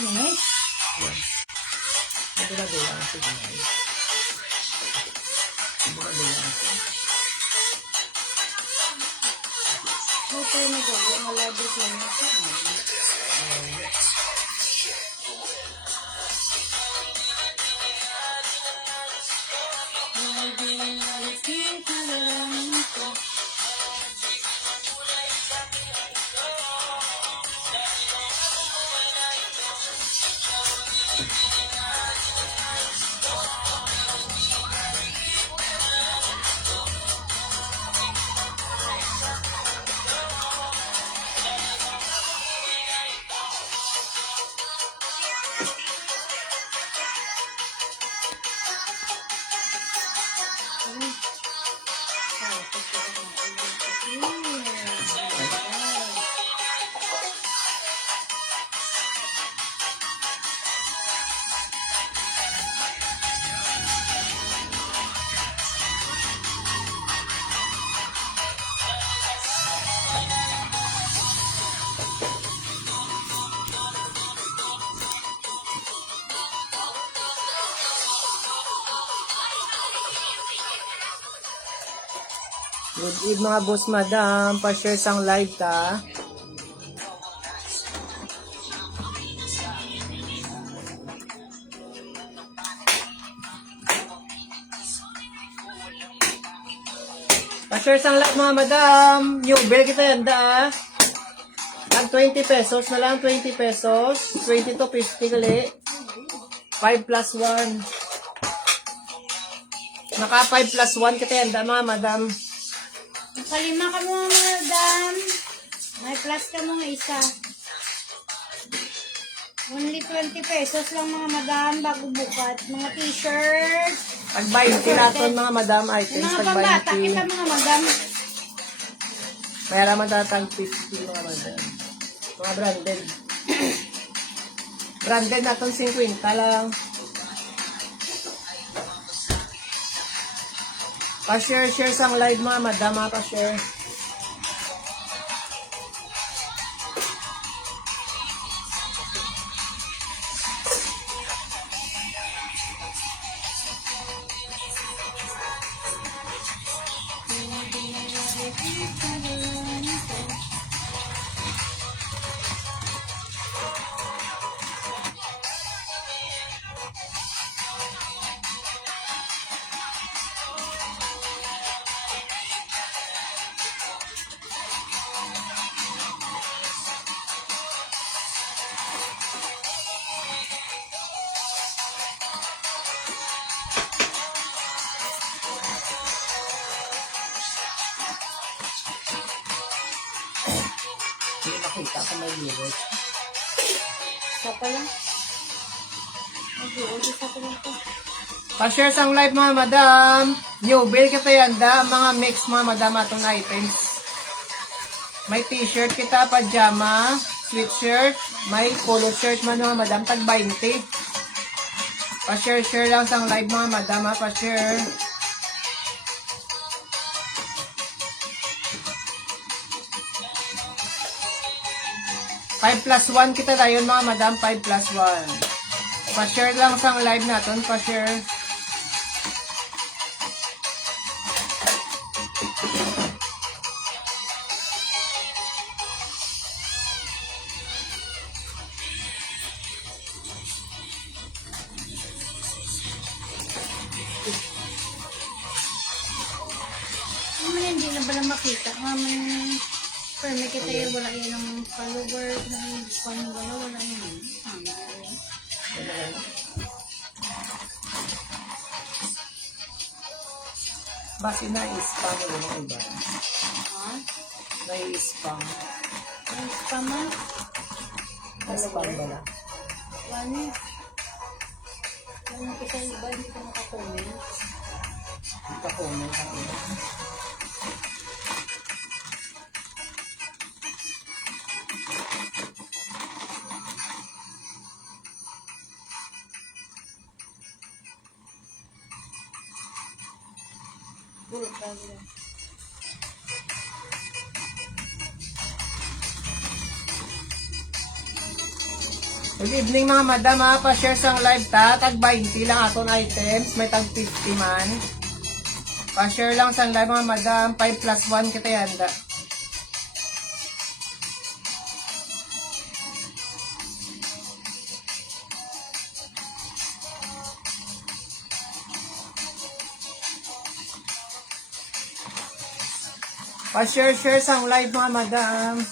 Yes. Ito na doon ang signal. Ito na doon ang signal. Okay na po. Yung malabot na ito. Good evening mga boss madam. Pa-share sang live ta. Pa-share sang live mga madam. New bill kita yan da. Tag 20 pesos na lang. 20 pesos. 20 to 50 gali. 5 plus 1. Naka 5 plus 1 kita yan da mga madam. Kalima ka mo, madam. May plus ka mo nga isa. Only 20 pesos lang mga madam bago bukat. Mga t-shirt. Tag 20 natin mga madam items. Mga Tag pambata 20. kita mga madam. Mayroon matatag 50 mga madam. Mga branded. Branded natin 50 lang. Pa-share sang live mga madam, pa-share. Hindi makita ko may lyric. Isa pa lang. Mag-uuli sa pa lang to. Pa-share sang live mga madam. New bill kita yan da. Mga mix mga madam atong items. May t-shirt kita, pajama, sweatshirt, may polo shirt man mga madam. Tag 20. Pa-share lang sang live mga madam ha. Pa-share. Five plus 1 kita dayon mga madam. 5 plus 1. Pa-share lang sang live natin. Pa-share. Hindi na ba lang makita? Permit kita yun, wala yun ang followers na yung wala yun. Basi na-spam mo yung iba. Ha? Na-spam. Ang spam mo? Na-spam ba na? Ano? Ano kita iba, hindi ka nakakomment? Hindi ka comment ang iba. Bulok lagi lang. Good evening mga madam ha. Pa-share sang live ta. Tag 20 lang aton items. May tag 50 man. Pa-share lang sang live mga madam. 5 plus 1 kita yanda. Pa-share sang live mga madam.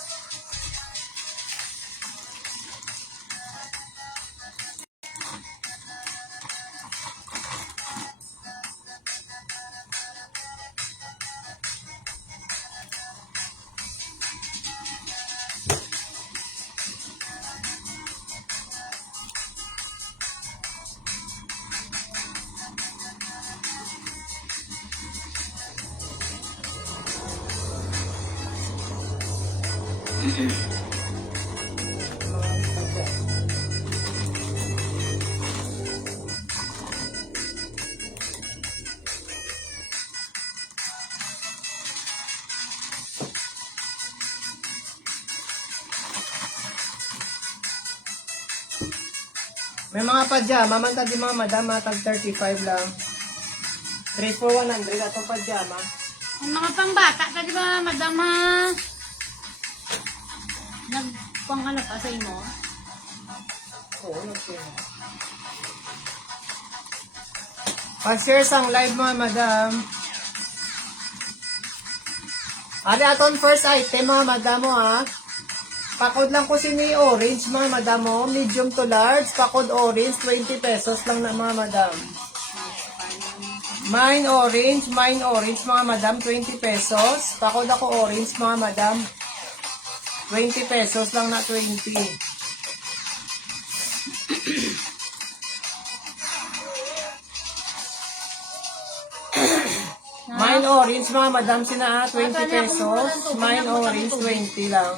May mga pajama man tadi mga madam, tag 35 lang. 3 for 100 atong pajama. Ang mga pangbata, ka di ba, madam ha? Nagpangala pa sa imo? Oo, okay. Pa-share sang live mga madam. Ari aton first item mga madam mo ha. Pakod lang ko sini orange mga madam mo. Medium to large. Pakod orange. 20 pesos lang na mga madam. Mine orange mga madam. 20 pesos. Pakod ako orange mga madam. 20 pesos lang na 20. Mine orange mga madam sina 20 pesos. Mine orange 20 lang.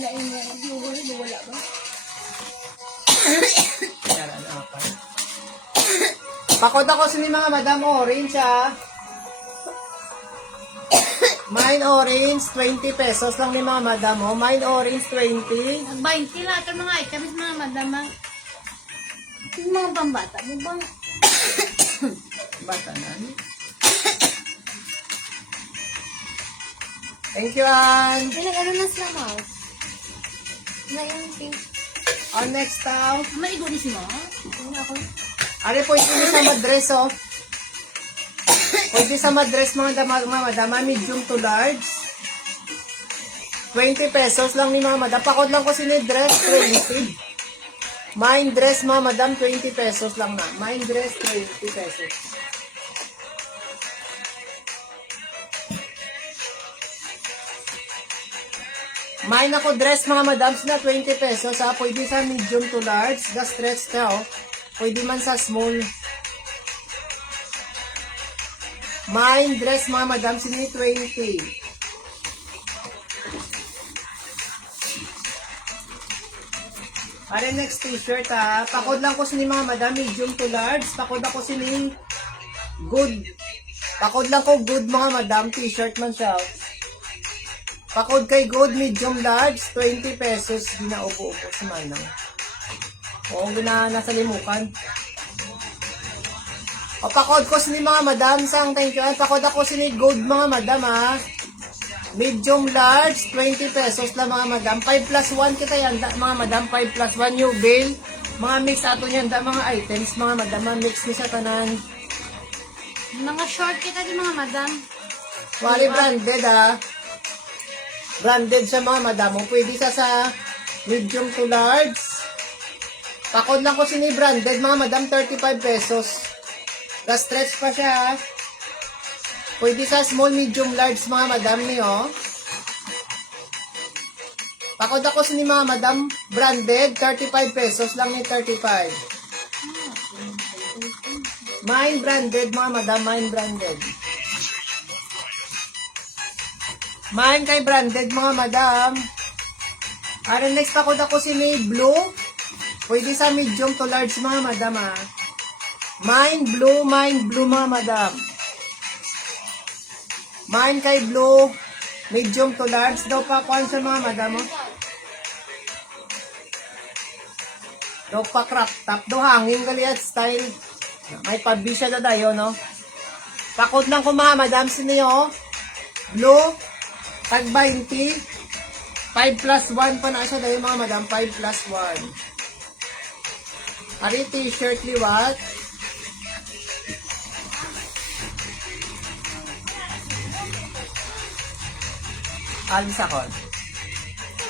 Wala ba? Pakod ako sa mga madam orange ha. Mine orange 20 pesos lang ni mga madam oh. Mine orange 20. Nag-20 lahat ang mga items, mga madam ha? Yung mga pambata mo bang? Bata na. Thank you, Ann. Ano na sila mo? Na yung pink. On next tao. May igulis mo? Ano ako? Ari po ito sa madress oh. Pwede sa madress mga madama, medium to large. 20 pesos lang ni mga madam. Pakod lang ko sinidress, 20. Mine dress mga madam, 20 pesos lang na. Mine dress, 20 pesos. Mine ako dress mga madam na 20 pesos ha. Pwede sa medium to large. The stretch ka oh. Pwede man sa small. Mine dress mga madam sini 20. Are next t-shirt ha. Pakod lang ko sini mga madam medium to large. Pakod ako sini good. Pakod lang ko good mga madam. T-shirt man siya. Pakod kay good medium large 20 pesos. Ginaubo-ubo si manang. Oo, nasa limukan. O pakod ko sini mga madam sang thank you. Pakod ako sini good mga madam ha. Medium large 20 pesos lang mga madam. 5 plus 1 kita yanda mga madam. 5 plus 1 new bill. Mga mix ato yanda mga items mga madam. Mga mix ni sa tanan. Mga short kita di mga madam. Wali branded ha. Branded siya mga madam. O pwede sa medium to large. Pakod lang ko sini branded mga madam 35 pesos. Ka-stretch pa siya ha. Pwede sa small, medium, large mga madam niyo. Pakod ako sa ni mga madam branded 35 pesos lang ni 35. Mine branded mga madam, mine branded. Mine kay branded mga madam. Ano next pakod ako si ni blue. Pwede sa medium to large mga madam ha. Mine blue mga madam. Mine kay blue Medium to large daw pa kuan sa mga madam mo. Daw pa crop top, daw hanging gali at style. May pabisya na dayo, no? Pakod lang ko mga madam siniyo. Blue, tag 20. 5 plus 1 pa na siya dayo mga madam. 5 plus 1. Ari t-shirt liwat. Alis ako.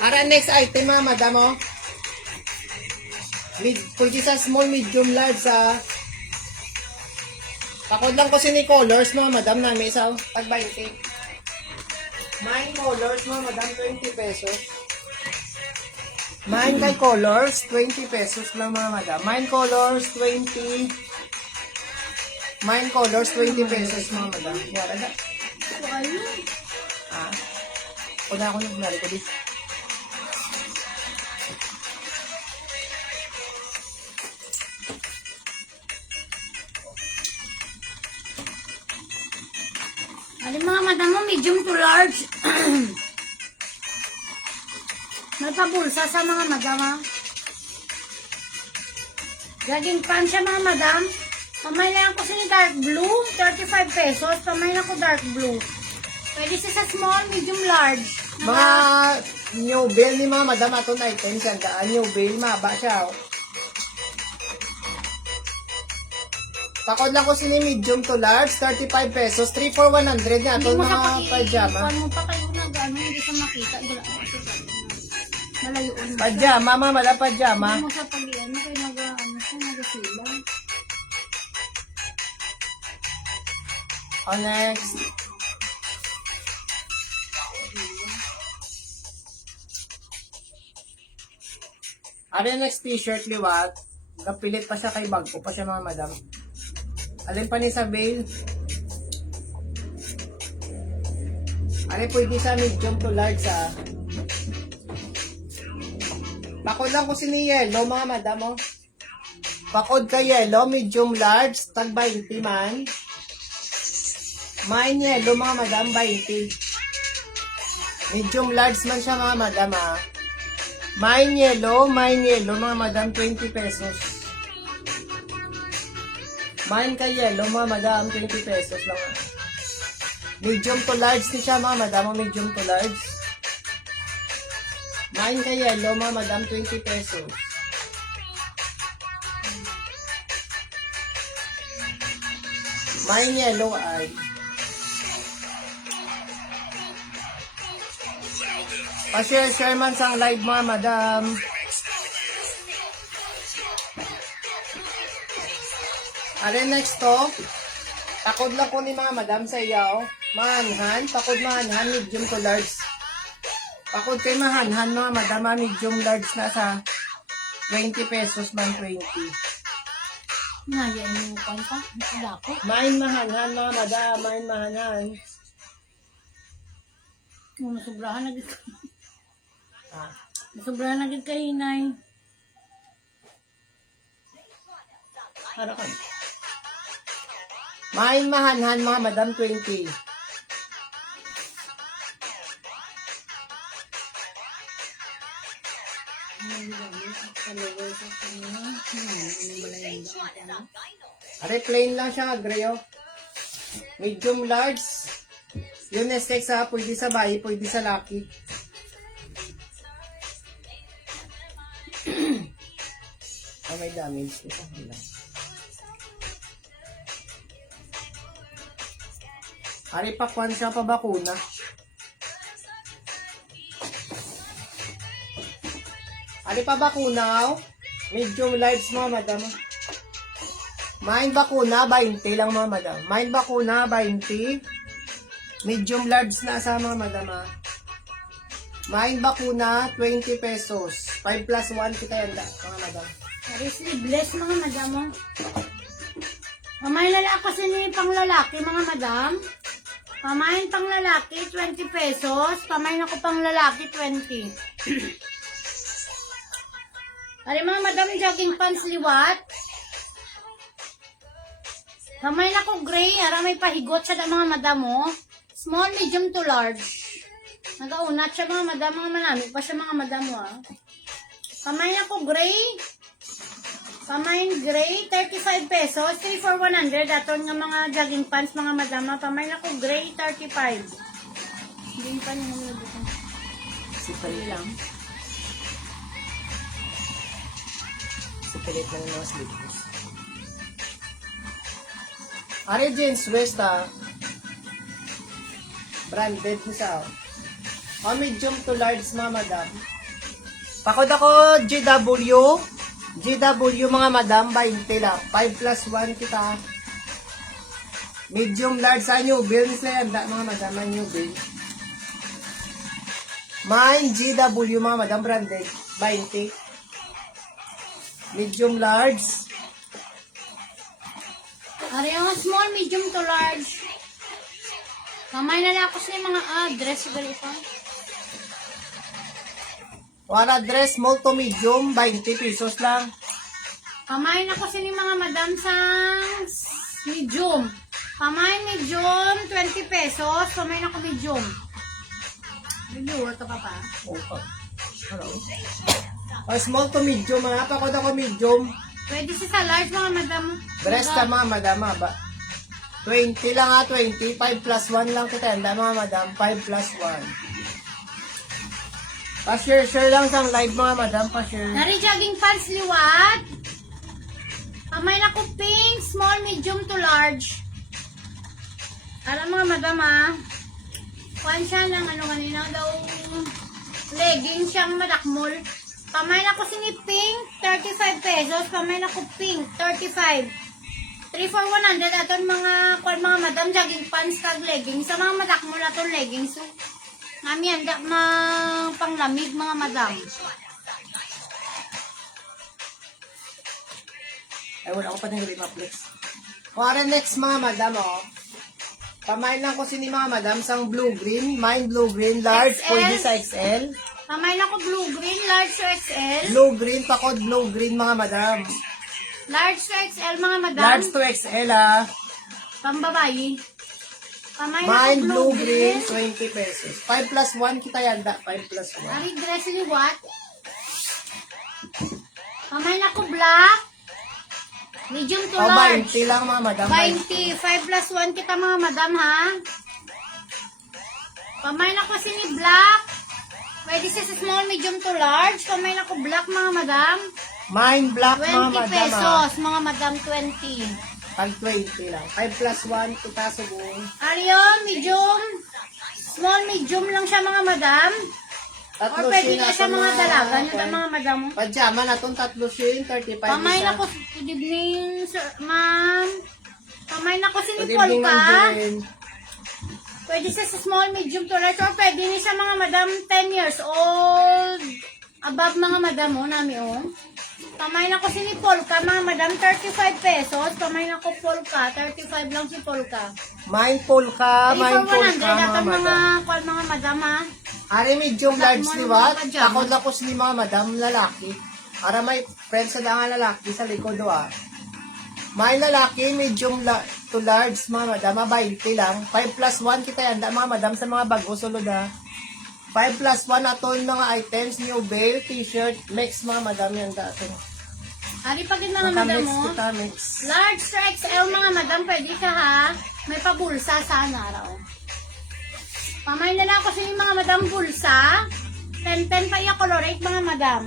Ara next item mga madam oh. Pwede sa small, medium, large sa pakod lang ko sini colors mga madam namin isa tag 20. Mine colors mga madam 20 pesos. Mine kay colors 20 pesos lang mga madam. Mine colors 20. Mine colors 20 pesos mga madam. Yara da. Ah. Una ako nagnari ko dito. Alin mga madam mo, medium to large. May pabulsa sa mga madam ha. Jogging pants siya mga madam. Pamay lang ko sa dark blue, 35 pesos. Pamay lang ko dark blue. Pwede siya sa small, medium, large. Mga new bill ni mga madam ato na items yan. New bill, maba siya. Oh. Pakod lang ko sini medium to large, 35 pesos, 3 for 100 na ato mga pajama. Hindi mo pa kayo na gano'n, hindi sa makita. Malayuon mo. Pajama, mama, pajama. Hindi mo sa pag-ian, kayo nag-sila. Oh, next. Ano yung next t-shirt liwat? Kapilit pa siya kay bag ko pa siya mga madam. Alin pa ni sa bail? Alin pwede sa medium to large sa. Pakod lang ko sini yellow mga madam oh. Pakod ka yellow, medium large, tag 20 man. Mine yellow mga madam, 20. Medium large man siya mga madam ah. Mine yellow mga madam, 20 pesos. Mine ka yellow mga madam, 20 pesos lang ah. Medium to large ni siya mga madam, medium to large. Mine ka yellow mga madam, 20 pesos. Mine yellow ay pa-share man sang live mga madam. Alin next to? Takod lang ko ni mga madam sa iyaw. Mahanhan, takod mahanhan, medium to large. Takod kay mahanhan mga madam, medium large na sa 20 pesos man 20. Naya yung kanta, wala ko. Main mahanhan mga madam, main mahanhan. Masubrahan na dito. Ah. Masubrahan na dito kahinay. Harakan. Main mahanhan mga madam 20. Are plain lang siya agreyo. Medium large. Yung Nestex ha, pwede sa bayi, pwede sa laki. Oh, may damage. Ito lang. Ari pa kwan siya pa bakuna. Ari pa bakuna, oh. Medium large mga madam. Main bakuna, 20 lang mga madam. Main bakuna, 20. Medium large na sa mga madam. Main bakuna, 20 pesos. 5 plus 1 kita yanda, mga madam. Sleeveless mga madam. Mamay lalaki kasi ni pang lalaki mga madam. Pamain pang lalaki, 20 pesos. Pamain ako pang lalaki, 20. Ari mga madam, jogging pants liwat. Pamain ako gray. Ara may pahigot sa mga madam mo. Small, medium to large. Nagaunat siya mga madam, mga manami pa siya mga madam ah. Pamain ako gray. Pamain gray, 35 pesos. 3 for 100. Aton nga mga jogging pants mga madam. Pamain ako gray, 35. Hindi pa niyo muna dito. Sipalit lang. Sipalit lang yung mga slippers. Ari jeans, West branded mo sa medium to large mga madam. Pakod ako GW mga madam, 20 lang. 5 plus 1 kita. Medium large sa new bill nila yan, mga madam, ang new bill. Mine GW mga madam, branded, 20. Medium large. Ari ang small, medium to large. Kamay na lang ako sa mga dress gali pa. Wala dress, small to medium, 20 pesos lang. Kamay na ko sa mga madam sa medium. Kamay medium, 20 pesos. Kamay na ko medium. Reviewer ka pa. Okay. Hello. Small to medium, mga pakod ako medium. Pwede siya sa large mga madam. Dress ka mga madam, ba? 20 lang 20. 5 plus 1 lang kita. Handa mga madam, 5 plus 1. Pa-share lang sa live mga madam, pa-share. Nari jogging pants liwat. Kamay na ko pink, small, medium to large. Alam mga madam kuhan siya ng kanina daw leggings siyang madakmol. Kamay na ko sini pink, 35 pesos. Kamay na ko pink, 35. 3 for 100 aton mga madam jogging pants kag leggings. Sa mga madakmol aton leggings. So, nami anda panglamig mga madam. Ay, wala ko pa nang remaplex. Kuwari next mga madam, Pamain lang ko sini mga madam sang blue-green. Mine blue-green, large, XL. pwede sa XL. Kamay na ko blue-green, large to XL. Blue-green, pakod blue-green mga madam. Large to XL mga madam. Large to XL Pambabayi. Kamay na ko Mine blue-green. blue-green, 20 pesos. 5 plus 1 kita yanda, 5 plus 1. Ari dress ni what? Kamay na ko black. Medium to O, large. 20 lang mga madam. 20. 5 plus 1 kita mga madam ha. Kamay na ko sini black. Pwede siya sa small, medium to large. Kamay na ko black mga madam. Mine black 20 mga madam. pesos mga madam 20. Pag 20 lang. 5 plus 1 kita subong. Ariyo, medium. Small, medium lang siya mga madam. Or pwede na siya mga dalaga. Yung mga madam. Pajama na itong 3 shin, 35 Kamay isa. na ko, good evening, sir, ma'am. Kamay na ko Good sinipol evening, ka. Ma'am Jen. Pwede siya sa small, medium to large. Or pwede niya sa mga madam 10 years old. Above mga madam nami Kamay na ko sinipol ka, mga madam, 35 pesos. Kamay na ko polka, 35 lang si polka. Mindful ka, 3 for mindful 100, ka mga dapat madam. mga madam ha. Ari medium large Takmo liwat. ng mga pajama. Takot lang ko sini mga madam lalaki. Ara may friends sa dangan lalaki sa likod May lalaki medium to large mga madam, 20 lang. 5 plus 1 kita yanda mga madam sa mga bago sulod 5 plus 1 aton mga items, new bail, t-shirt, mix mga madam yanda aton. Ari pagin mga madam Mix mo. kita, mix. Large to XL mga madam, pwede ka ha. May pabulsa sana raw. Pamay na lang ako sa mga madam bulsa. 10 pa iya colorate mga madam.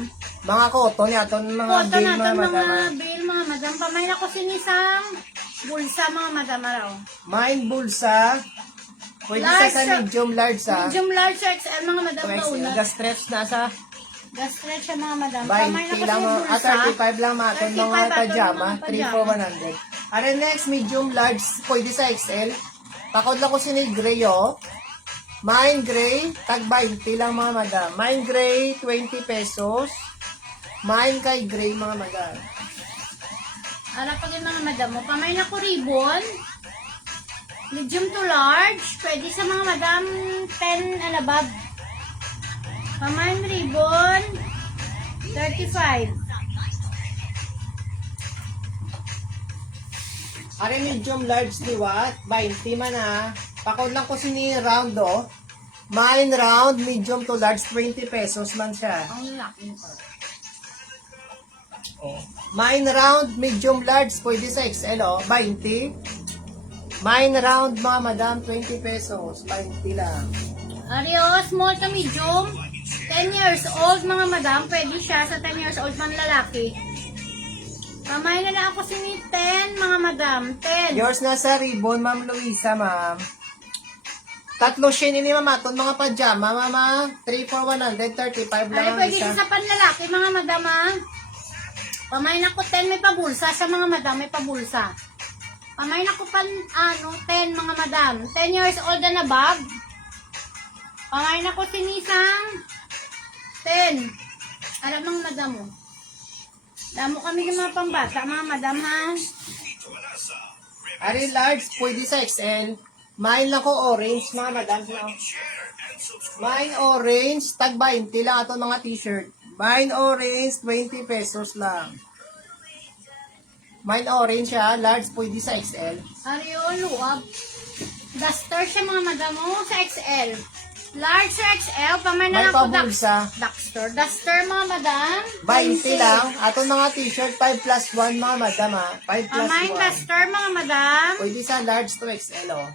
Mga cotton aton mga Koto bail na mga ito madam. mga bill mga madam. Pamay na ako sinisang bulsa mga madam raw. Mine bulsa. Pwede Large sa sa- medium large Medium large to XL mga madam So, kauna. stretch na sa Gastret siya mga madam. Pamay na 20 ako lang, sa bulsa. 35 lang mga aton 35 mga aton pajama, mga 3 for 100. Are next, medium large, pwede sa XL. Takot lang ko sini gray Mine gray, tag 20 lang mga madam. Mine gray, 20 pesos. Mine kay gray mga madam. Ala pag yung mga madam mo. Pamay na ko ribbon. Medium to large. Pwede sa mga madam 10 and above. Pamay ribbon. 35. Are medium large liwat, 20 man Pakod lang ko sini round Mine round, medium to large, 20 pesos lang siya. Ang laki nito. Oh. Mine round, medium large, pwede sa XL, oh, 20. Mine round, mga madam, 20 pesos, 20 lang. Ario, small to medium. 10 years old, mga madam. Pwede siya sa 10 years old man lalaki. Kamay na lang ako si 10, mga madam. 10. Yours na sa ribbon, Ma'am Luisa, ma'am. Tatlo shade ni mama, itong mga pajama, mama. 3 for 135 lang Ay, ang pwede isa. siya sa panlalaki, mga madam, ha? Kamay na ko 10, may pabulsa sa mga madam, may pabulsa. Kamay na ko 10, mga madam. 10 years old and above. Kamay na ko sinisang 10. Alam ng madam mo. Damo kami yung mga pambata, mga madam, ha? Ari large, pwede sa XL. Mine lang ko orange, mga madam. Mine orange, tag 20 lang ato mga t-shirt. Mine orange, 20 pesos lang. Mine orange ha, large, pwede sa XL. Ario, luwag. Duster siya, mga madam mo, sa XL. Large sa XL, pamay na May lang ko pabulsa. Duster, mga madam. 20 lang. Ato mga t-shirt, 5 plus 1, mga madam ha. 5 plus Pamay 1. duster, mga madam. Pwede sa large to XL, oh.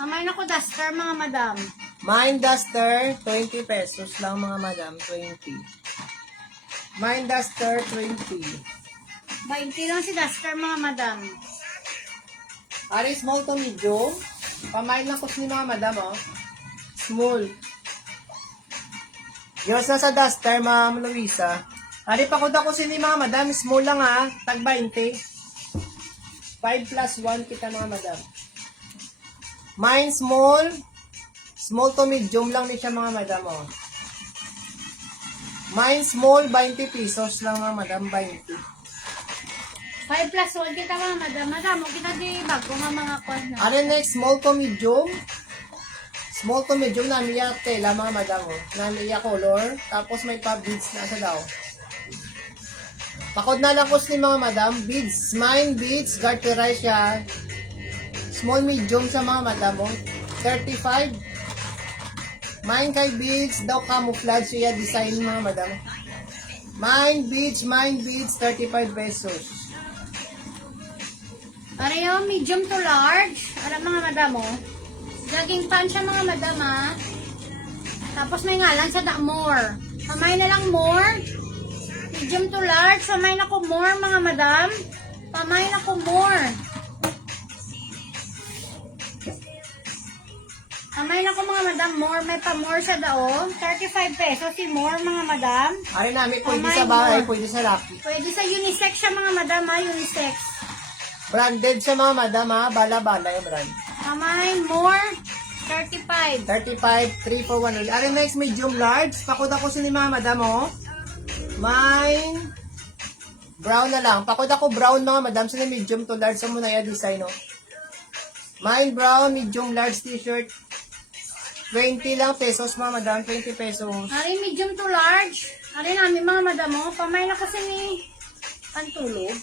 Pamay na ko duster, mga madam. Mine duster, 20 pesos lang, mga madam. 20. Mine duster, 20. 20 lang si duster, mga madam. Ari small to medium. Pamain lang ko ni mga madam, oh. Small. Yours na sa duster, Ma'am Luisa. Ari pakod ako ni mga madam. Small lang ha. Tag 20. 5 plus 1 kita, mga madam. Mine small. Small to medium lang ni siya, mga madam, oh. Mine small, 20 pesos lang, mga madam. 20. 5 plus 1 kita, mga madam. Madam, o kita di bago nga mga kwan na. Ano next? Small to medium. Small to medium na niya tela, mga madam, oh. Na niya color. Tapos may pa beads na sa daw. Pakod na lang ko ni mga madam. Beads. Mine beads. Garterize siya. Small medium sa mga madam, oh. 35. Mine kay beads. Daw camouflage siya design, mga madam. Mine beads. 35 pesos. Pareho, medium to large. Alam, mga madam, o. Jogging pants siya, mga madam, ha. Tapos may ngalan sa more. Pamay na lang more. Medium to large. Pamay na ko more, mga madam. Pamay na ko more. Pamay na ko, mga madam, more. May pa more siya dao. 35 pesos si more, mga madam. Ari namin, pwede Pamay sa bahay, mo. pwede sa lucky. Pwede sa unisex siya, mga madam, ha. Unisex. Branded sa mga madam, ha. Bala-bala yung brand. Pamay more. 35. 35, 3 for 1. Ari next, medium large. Pakod ako ni mga madam, oh. Mine. Brown na lang. Pakod ako brown, mga madam. Sa medium to large. Sa muna yung design, oh. Mine brown, medium large t-shirt. 20 lang pesos, mga madam. 20 pesos. Ari, medium to large. Ari namin, mga madam, mo. Pamay na kasi ni pantulog.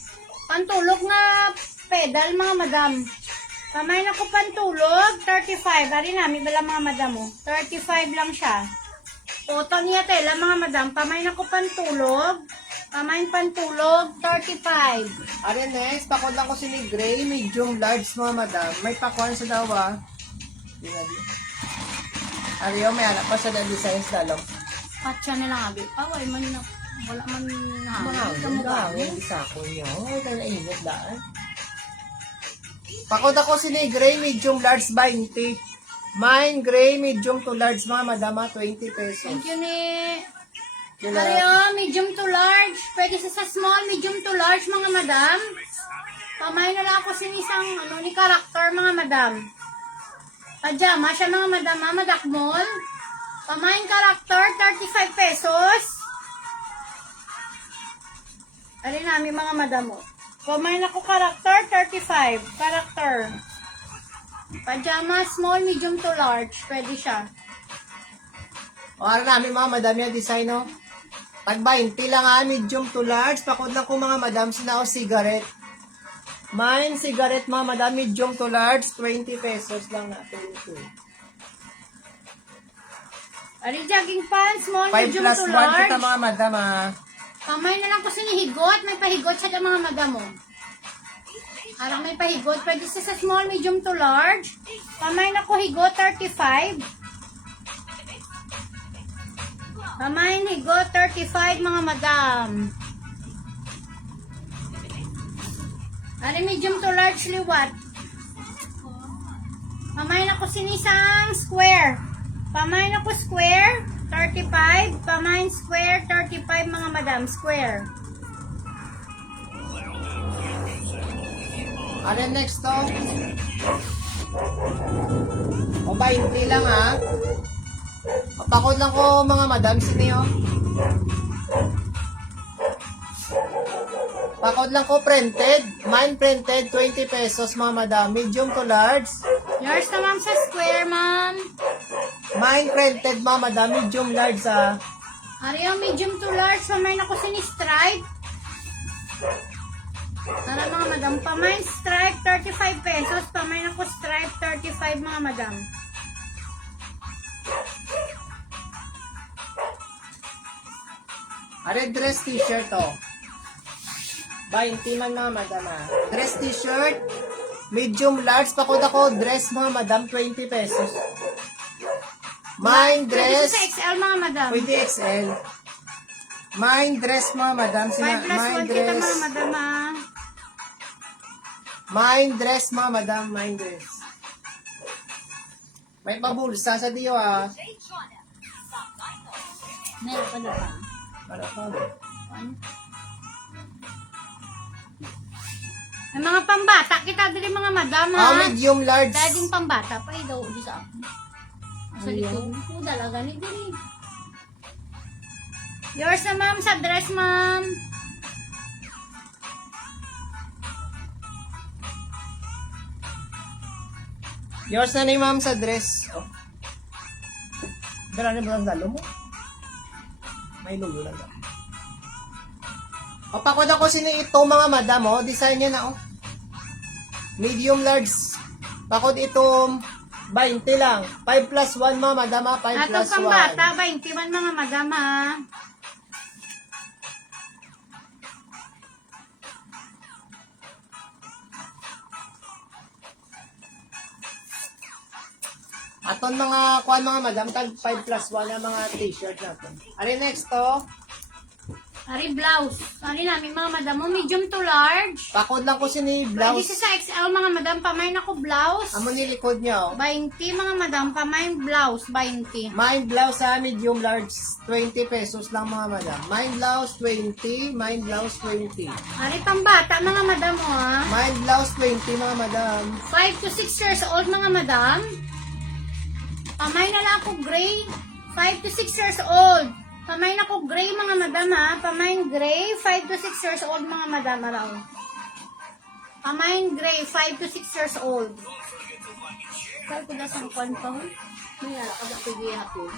Pantulog nga pedal, mga madam. Pamay na ko pantulog. 35. Ari namin, bala, mga madam, mo. 35 lang siya. Total niya tela, mga madam. Pamay na ko pantulog. Pamay pantulog. 35. Ari next, pakod lang ko ni gray, medium large, mga madam. May pakuan sa dawa. Ari, oh, may anak pa sa designs dalong. Patsa na lang, abi. Away, man na. Wala man na. Mahangin ka, hindi sa ako niyo. Ay, kaya nainit daan. Pakod ako ni gray, medium large, 20. Mine, gray, medium to large, mga madama, 20 pesos. Thank you ni... Kila, Ario, medium to large. Pwede sa small, medium to large, mga madam. Pamay na lang ako sinisang, ni karakter, mga madam. Pajama siya, mga madam, ha, madakmol. Pamain karakter, 35 pesos. Alin namin, mga madam, mo. Pamain ako karakter, 35. Karakter. Pajama, small, medium to large. Pwede siya. o, ano namin mga madam yung design, no? Tag 20 lang ha, medium to large. Pakod lang ko mga madam, sinao cigarette. Mine, cigarette, mga madam, medium to large, 20 pesos lang natin ito. Ari jogging pants, small, 5 medium plus to 1 large. kita mga madam ah. Kamay na lang ko sinihigot. May pahigot siya mga madam mo. Arang may pahigot. Pwede siya sa small, medium to large. Kamay na ko higot, 35. Kamay na higot, 35 mga madam. Ari medium to large liwat. Kamay na ko sinisang square. Kamay na ko square, 35. Kamay square, 35 mga madam. Square. Ano yung next to? O 20 lang ha. Pakod lang ko mga madam, sino yun? Pakod lang ko printed. Mine printed, 20 pesos mga madam. Medium to large. Yours na ma'am sa square, ma'am. Mine printed mga madam, medium large ha. Ari yung medium to large, pamay na ko sini-stripe. Tara mga madam, pamay stripe, 35 pesos. Pamay na ko stripe, 35 mga madam. Are dress t-shirt oh. 20 man mga madam ha. Dress t-shirt, medium large. Pakod ako, dress mga madam, 20 pesos. Mine Pwede dress. sa XL mga madam. Pwede XL. Mine dress mga madam. 5 plus 1 kita mga madam ah. Mine dress mga madam. Mine dress. May pabulsa sa diyo ah. Meron ka na pa. Para pa. May mga pambata, kita dili mga madam Ah, ha. medium large. Dading pambata pa daw di sa akin. Sa likod ko dalaga ni dili. Yours na ma'am sa dress ma'am. Yours na ni ma'am sa dress. Oh. Dala ni bang dalo mo? May lulo lang. O pakod ako sini ito mga madam oh. Design niya na oh. Medium large. Pakod itong 20 lang. 5 plus 1 mga madam ha. 5 Ato plus 1. pambata, 21 mga madam ha. Aton mga kuan mga madam tag 5 plus 1 ang mga t-shirt natin. Ano next to? Ari blouse. Ari namin mga madam mo, medium to large. Pakod lang ko sini Pwede blouse. siya sa XL mga madam, pamay na ko blouse. Amo ni likod niya oh. 20 mga madam, pamay blouse, 20. Mine blouse sa medium large 20 pesos lang mga madam. Mine blouse 20, mine blouse 20. Ari pambata mga madam o ha. Mine blouse 20 mga madam. 5 to 6 years old mga madam. Pamay na lang ako gray. 5 to 6 years old. Pamay na ako gray mga madam ha. Pamay gray. 5 to 6 years old mga madam araw. Pamay gray. 5 to 6 years old. Kaya ko na sa kwento. May alakad ako gihapon.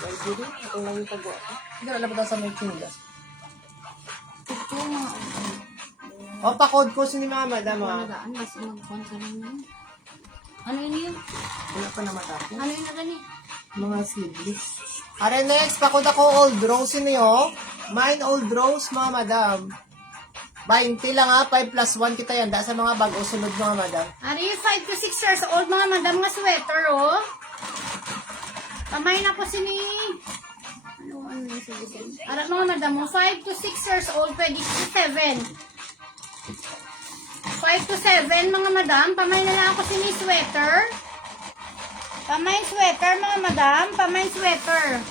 Well, good. Ito lang yung pag-go. Hindi na labas sa may chingas. Ito mga O, pakod ko sini mga madam ha. Nagaan, mas mag-kwento lang yun. Ano yun? Wala pa na matapos. Ano yun na gani? Mga sleeveless. Are next, pakod ako old rose niyo. Mine old rose mga madam. 20 lang ha, 5 plus 1 kita yan. Da sa mga bago sunod mga madam. Ari, 5 to 6 years old mga madam nga sweater, oh. Kamay na ko sini. Ano yung sige. Ara mga madam mo, 5 to 6 years old, pwede 7. 5 to 7 mga madam, pamay na lang ako sini sweater. Pamay sweater mga madam, pamay sweater.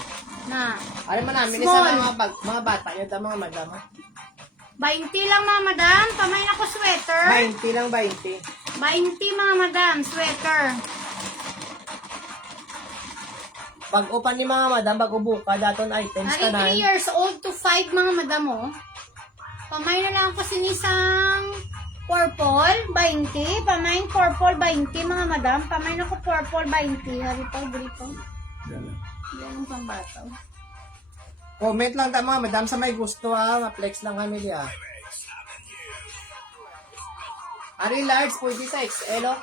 Na. Alam mo namin, Small. isa mga bata yun, mga madam ha. 20 lang mga madam, pamay na ko sweater. 20 lang 20. 20 mga madam, sweater. Bago pa ni mga madam, bago buka, daton items ka na. Ari 3 years old to 5 mga madam oh. Pamay na lang ako sinisang purple, 20. Pamay purple, 20 mga madam. Pamay na ko purple, 20. Hari pa, grito. Yan ang pambataw. Comment lang ta mga madam sa may gusto ha. Ma-flex lang kami diya. Ari large, pwede sa XL oh.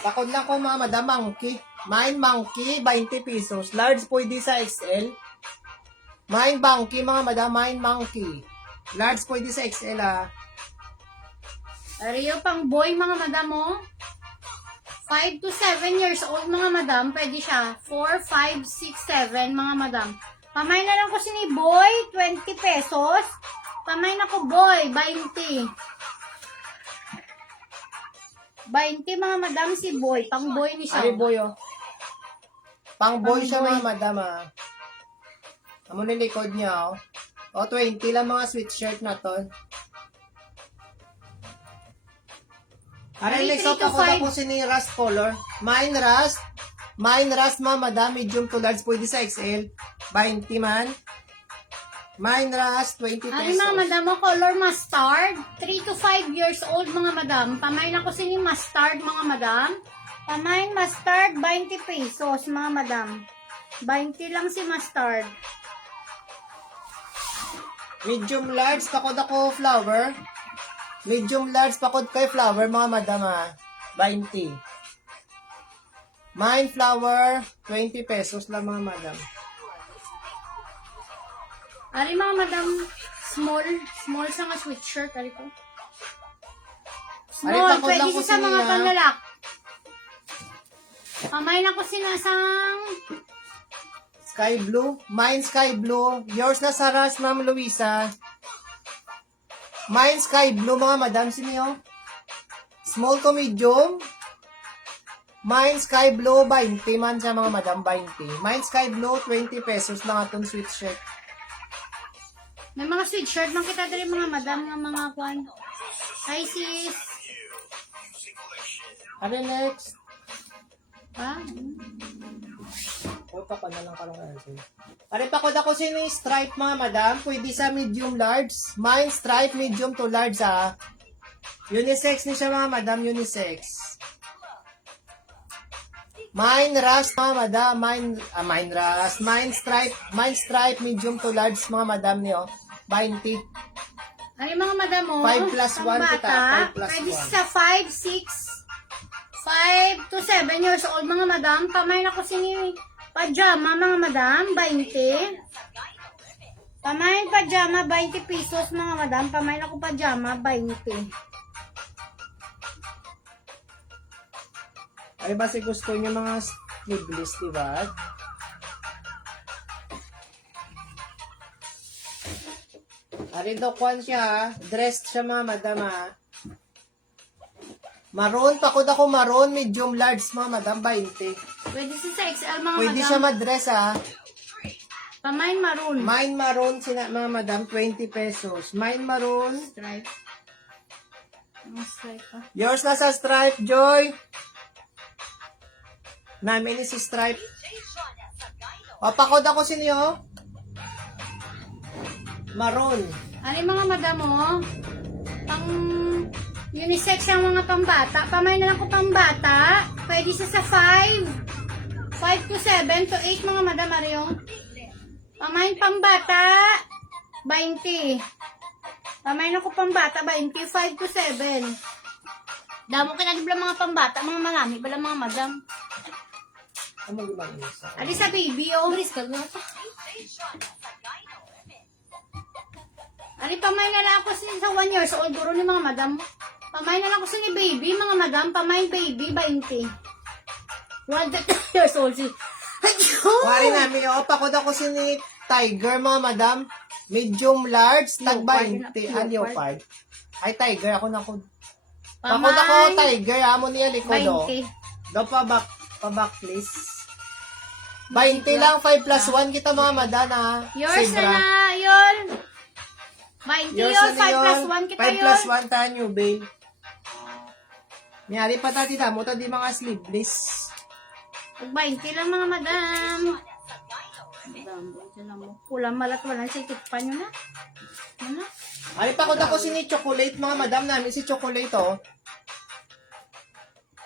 Bakod lang ko mga madam, monkey. Mine Monkey, 20 pesos. Large pwede sa XL. Mine Monkey, mga madam, Mine Monkey. Large pwede sa XL, ah. Ariyo pang boy, mga madam, oh. 5 to 7 years old, mga madam. Pwede siya. 4, 5, 6, 7, mga madam. Pamay na lang ko si ni boy, 20 pesos. Pamay na ko boy, 20. 20, mga madam, si boy. Pang boy ni siya. Ari boy, oh. Pang boy siya, Pang boy. mga madam, ah. Amo na likod niya, oh. O, 20 lang mga sweatshirt na to. Ari, Ari, next 3 up to ako 5. po si ni Rust color. Mine Rust, mga madam, medium to large, pwede sa XL. 20 man. Mine Rust, 20 Ari, pesos. mga madam, oh, color mustard. 3 to 5 years old, mga madam. Pamay na ko si ni mustard, mga madam. Pamay mustard, 20 pesos, mga madam. 20 lang si mustard. Medium large, pakod ako flower. Medium large, pakod kay flower, mga madam, ah. 20. Mine flower, 20 pesos lang, mga madam. Ari, mga madam, small sa nga sweatshirt. Ari ko. Ari, Small, takot pwede lang ko siya sa mga siniya. panlalak. Pamay na ko sinasang Sky blue. Mine sky blue. Yours na Saras, Ma'am Luisa. Mine sky blue, mga madam. Sino? Small to medium. Mine sky blue, 20 man siya, mga madam, 20. Mine sky blue, 20 pesos lang atong sweatshirt. may mga sweatshirt man kita diri, mga madam, nga mga kwan. Hi, sis. Ano next? Ha? Puta ko na lang ka lang. Pare pa ko ako sino yung stripe, mga madam. Pwede sa medium large. Mine stripe medium to large, ah. Unisex ni siya, mga madam. Unisex. Mine rust, mga madam. Mine rust. Mine stripe medium to large, mga madam niyo. 20. Ari, mga madam, oh. 5 plus 1 pang kita. bata. 5 plus Pwede 1. sa 5, 6, 5 to 7 years old, mga madam. Pamay na ko sini pajama, mga madam, 20. Pamain pajama, 20 pesos, mga madam. Pamain ako pajama, 20. Ay ba si gusto niyo mga sleeveless, diba? Ari daw kwan siya, dressed siya, mga madam, ah. Maroon, pakod ako maroon, medium large, mga madam, 20. Pwede siya sa XL, mga Pwede madam. siya madress, ah. Pamain maroon. Mine maroon, mga madam, 20 pesos. Mine maroon. Stripe. Ang stripe, ah. Yours na sa stripe, Joy. Namin ni si stripe. O, pakod ako sinyo. Maroon. Ano yung mga madam, oh? Pang unisex ang mga pambata. Pamay na lang ko pambata. Pwede siya sa 5. 5 to 7 to 8, mga madam, Mario. Pamain pambata, 20. Pamain ako pambata, 20. 5 to 7. Damo kinagibla mga pambata, mga malami, bala mga madam. Ano ba yung isa? Ali sa baby, oh, risk ka. Ali, pamay na lang ako sa 1 years old, duro ni mga madam. Pamay na lang ako sa ni baby, mga madam. Pamay baby, 20. 1 to 2 years old si. Wari namin, o, pakod ako si ni Tiger, mga madam. Medium large, tag 20. Ah, leopard. Ay, Tiger, ako na ko. Pakod ako, Tiger, amo niya likod, o. 20. Daw pa back, please. 20 lang, 5 plus 1 kita, mga madam, ah. Yours Zebra. na yun. 20 Yours yun, na 5 yun. plus 1 kita 5 yun. plus 1 ta, new babe. Miyari pa tati damo, tadi mga sleeveless. 20 lang, mga madam. Pulang malat walang sikip pa nyo na. Ano? Ari pa ko si ni chocolate, mga madam namin si chocolate, oh.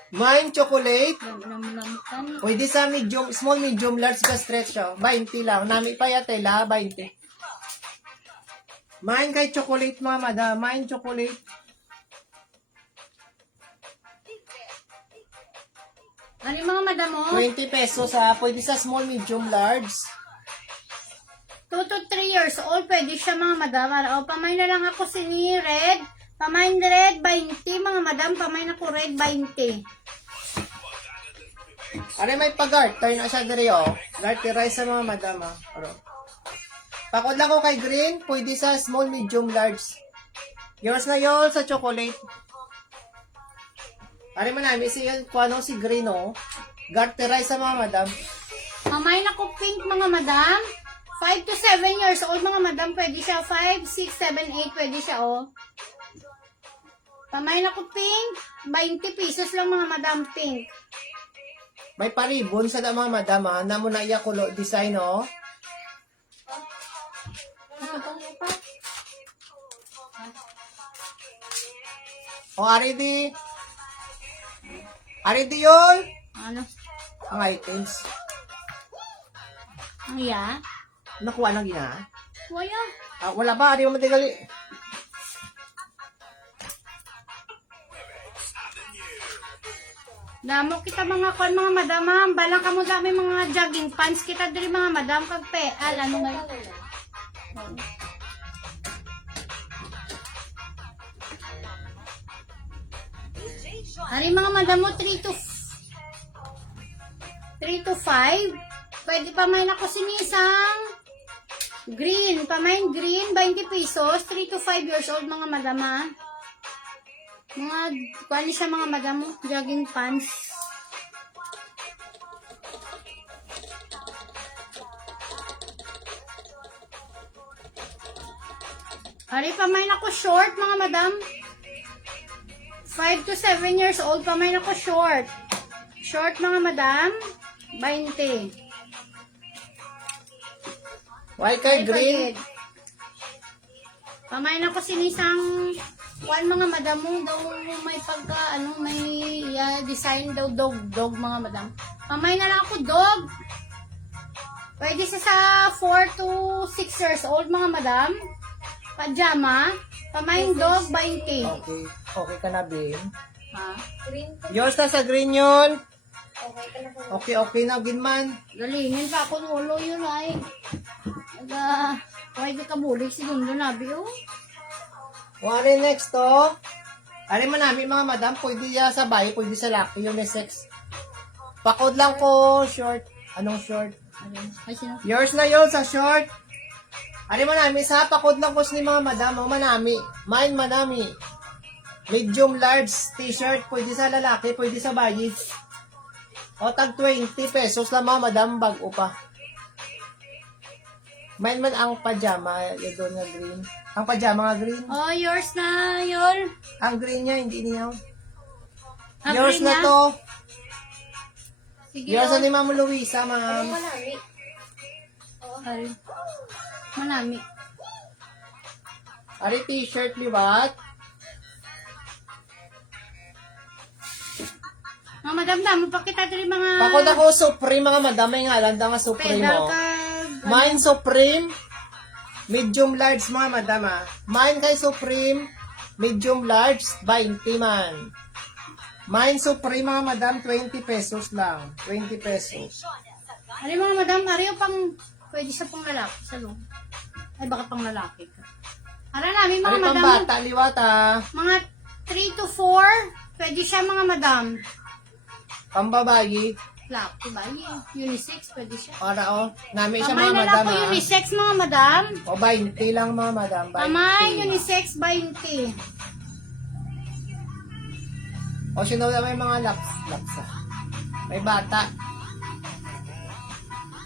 Mine chocolate. Lamutan. Pwede sa medium, small, medium, large ka stretch, oh. 20 lang. Nami pa yatela, 20. Mine kay chocolate, mga madam. Mine chocolate. Ano yung mga madam mo? 20 pesos ha. Pwede sa small, medium, large. 2 to 3 years old, pwede siya mga madam. O, pamay na lang ako si ni Red. Pamay red, 20 mga madam. Pamay na ko red, 20. Ano may pag-garter na siya diri oh. Garter rice sa mga madam ha. Ano? Pakod lang ko kay green, pwede sa small, medium, large. Yours na yun sa chocolate. Ano mo namin si si green oh. Garter rice sa mga madam. Pamay na ko pink mga madam. 5 to 7 years old mga madam, pwede siya. 5, 6, 7, 8, pwede siya oh. Pamay na ko pink. 20 pesos lang mga madam pink. May paribon sa mga madam ha. Na mo na iya kulo design oh. O ari di. Ari di yun. Ano? Ang items. Ang ya? Nakuha ng gina. Waya. Wala ba? Ari mo matigali. Damo kita mga kon mga madam ha. Balang kamo dami mga jogging pants kita diri mga madam kag peal ano nga. Ari mga madam mo 3 to 5. Pwede pa may nako sinisang green. Pamain green 20 pesos. 3 to 5 years old mga madam ha. Mga, kuwali siya mga madam mo, jogging pants. Hari, pamain ako short mga madam. 5 to 7 years old, pamain ako short. Short mga madam, 20. Why kay green? Pamain ako sinisang one mga madam mo daw may pagka may design daw dog mga madam. Pamay na lang ako dog. Pwede sa 4 to 6 years old mga madam. Pajama. Pamay dog 20. Okay. Okay ka na, Bin. Ha? Yours na sa green yun. Okay na, Ginman. Galingin pa ako ng ulo yun ay. Pwede ka bulik segundo na biyo. Wari next to. Ari man namin mga madam, pwede sa bahay, pwede sa laki, unisex. Pakod lang ko, short. Anong short? Ay sino? Yours na yun sa short. Ari man namin, sa pakod lang ko ni mga madam, mga manami. Mine manami. Medium large t-shirt, pwede sa lalaki, pwede sa bayi. O tag 20 pesos lang mga madam, bago pa. Mine man ang pajama, yun doon na green. Ang pajama nga green. Oh, yours na yun. Ang green niya, hindi niya. Ang Yours green na niya? to. Sige. Yours na ni Ma'am Luisa, ma'am. Ay, manami. Ari t-shirt, liwat. Mga madam, damo pa kita diri mga Pakod ako Supreme, mga madam. May ngalan da nga Supreme, pedal oh. ka. Mine Supreme. Medium large, mga madam, ah. Mine kay Supreme. Medium large, 20 man. Mine Supreme, mga madam, 20 pesos lang. 20 pesos. Ano mga madam, ariyo pang, pwede siya pang lalaki sa loob. Ay, baka pang lalaki ka. Ara namin mga Ari pang madam, bata, liwat, ah. mga 3 to 4, pwede siya mga madam. Pambabayi. Laki ba? Unisex, pwede siya. Para, oh. Nami siya, Pamay mga na lang madam, po ah. unisex mga madam. O, 20 lang, mga madam. 20. Pamay, unisex, 20. O, sino na may mga laps, ah. May bata.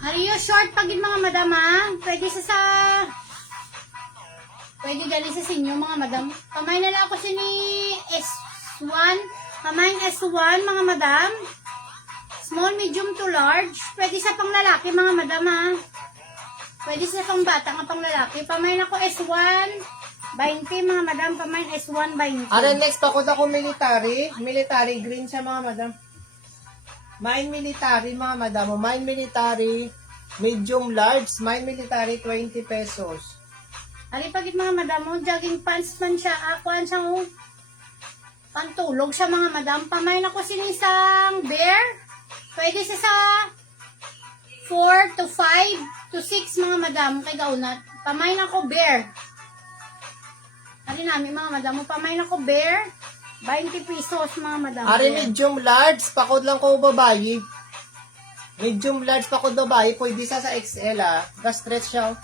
Ariyo, short pagin mga madam ha. Pwede sa pwede dali sa sinyo mga madam. Pamay na lang ako siya ni S1. Pamay S1 mga madam. Small, medium to large. Pwede sa pang lalaki mga madam ha. Pwede sa pang bata nga pang lalaki. Pamay na ko S1. 20 mga madam. Pamay S1 20. Ara, next, pakod ako military. Military, green siya, mga madam. Mine military, mga madam. Mine military, medium large. Mine military, 20 pesos. Alipagit mga madam mo, jogging pants man siya. Akuan siya mo. Pantulog siya mga madam. Pamay na ko sinisang bear. Pwede sa 4 to 5 to 6 mga madam kay gaunat. Pamay na ko bear. Ari namin mga madam, pamay na ko bear. 20 pesos mga madam. Ari bear. medium large, pakod lang ko babayi. Medium large pakod babayi, pwede sa XL ah. Ga-stretch siya. Oh.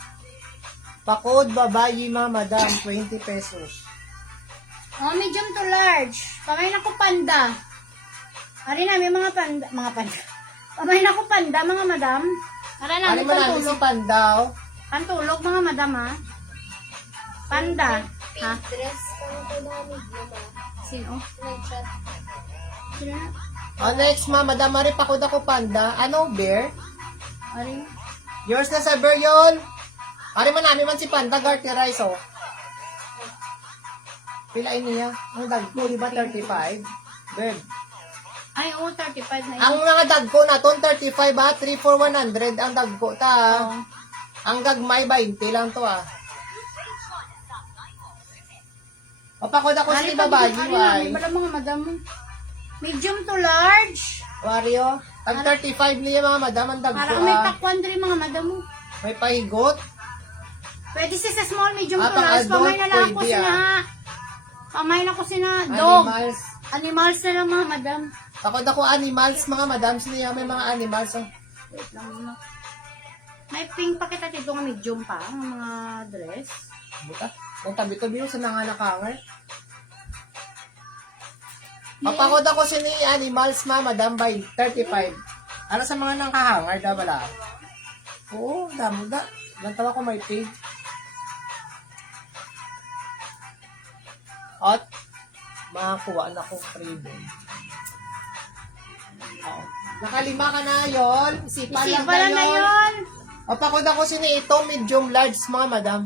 Pakod babayi mga madam, 20 pesos. Oh, medium to large. Pamay na ko panda. Ari namin mga panda. Pamay na ko panda mga madam. Ari Ari namin mo namin si pantulog. Pandaw. Pantulog mga madam ha. Panda. Ha? Dress kang kunamig naman. Sino? Nag-chat. Sino na? Oh, next mga madam, ari pakod ako panda. Ano, bear? Ari. Yours na sa bear yun. Ari man namin man si Panda, Garty Rice oh. Pilain niya. Ang dagko, di ba 35? Bird. Ay, oo, 35 na yun. Ang mga dagko na ton 35 ha, 3 for 100 ang dagko ta. Oo. Ang gagmay 20 lang to ah. Papakod ako sa babae, why? Bala mga madam. Medium to large. Wario, tag 35 niya mga madam ang dagko Parang may ah. takwan rin mga madam mo. May pahigot. Pwede siya sa small, medium to Pang large. adult, Pamay na lang ako pwede, sina. Pamay na ko sina. Dog. Animals. Animals na lang mga madam. Pakod ako animals mga madam, niya may mga animals oh. Wait lang muna. May pink pa kita dito nga medium pa. Ang mga dress. Buta. Ang tabi-tabi yung sa mga nakanger. Papakod ako sa ni animals mga madam by 35. Ano sa mga nakahanger da bala? Oo, damo da. Lantawa ko may pig. At makakuha na ko freedom. Oo. Nakalima ka na yon. Isipan lang Isipa lang na yun. yun. Pakod ako sini ito, medium large mga madam.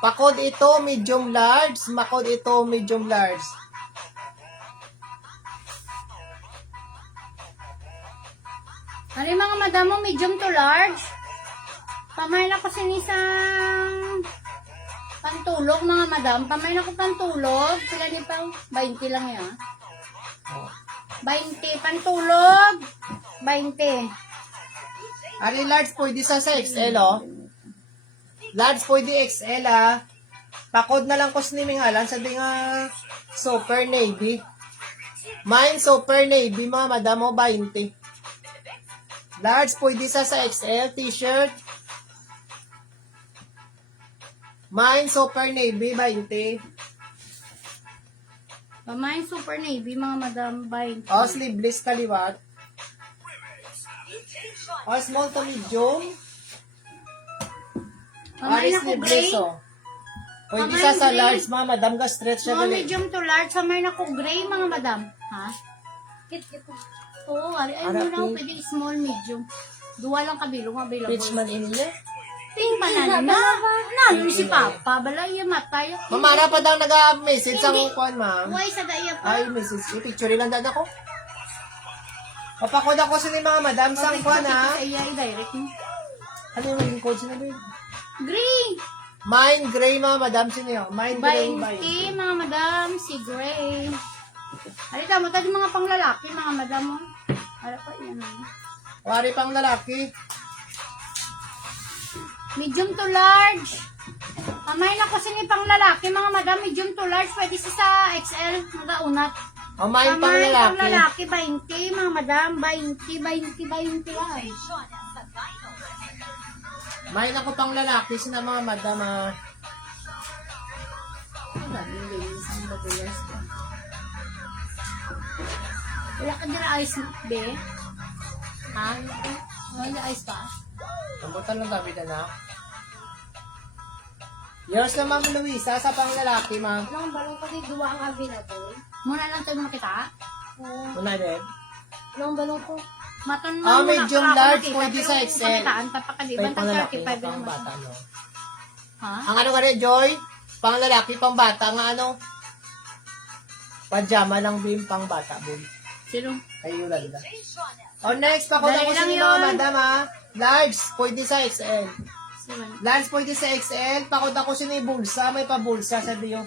Pakod ito, medium large. Makod ito, medium large. Ano yung mga madam mo, medium to large? Pamay na ko sinisang pantulog mga madam. Pamay na ko pantulog. Sila di pa, 20 lang yan. Oh. 20, pantulog. 20. Ari large pwede sa XL oh. Large pwede XL ah. Pakod na lang ko sinimming halan sa di nga super navy. Mine super navy mga madam mo 20. Large pwede sa XL t-shirt. Mine super navy 20. Pamay super navy mga madam, 20. Oh, sleeveless kaliwat. Oh, small to medium. Pamay Ari na ko gray. sleeveless oh. Pwede Pamay sa gray. large mga madam ga stretch siya Mga gali. medium to large. Pamay na ko gray mga madam. Ha? Kit-kit. Oo, ay Ara, mo lang, pink. pwede small, medium. Duwa lang kabilong, available. Peach man in niya. Pink pa na na. Nalo si Papa. Bala, iya matay. Mamara pa daw nag-message sa Hindi. kuan ma'am. Uy, sa daya pa. Ay, message. I-picture lang dad ako. Papakod ako sa ni mga madam sang kuan ha. Sa iya, i-direct mo. Ano yung naging code sinabi? Gray. Mine gray mga madam siniyo. Mine gray. 20, mga madam, si Gray. Halika mo, tadi mga panglalaki, mga madam mo. Hala pa, yan na. Wari pang lalaki. Medium to large. Amay na ko sini pang lalaki, mga madam, medium to large. Pwede siya sa XL, magaunat. O mine pang Amay pang lalaki. lalaki, 20, mga madam, 20 ay. Mine ako pang lalaki sina mga madam ah. Wala, yung ladies, ang babayas ko. Wala ka dira ice, be? Ha? Wala ice pa? Tambutan lang gabi na na. Yours na Ma'am Luisa sa pang lalaki ma'am. Anong balong pati duwa ang available? Muna lang tayo makita. Una din. Anong balong ko? Maton Ah, mo medium na large, makita, pwede pero sa kung XL. pakitaan, papakaliban, Pang tag lalaki 35 pang naman. bata no. Ha? Ang ano ka rin, Joy? Pang lalaki, pang bata nga ano? Pajama lang din pang bata, boy. Sino? Ay, Yolanda. O next, ako Dali na ko lang sa mga yun. madam ha. Large, pwede sa XL. Sino? Large pwede sa XL. Pakod ako sa bulsa. May pabulsa sa diyo.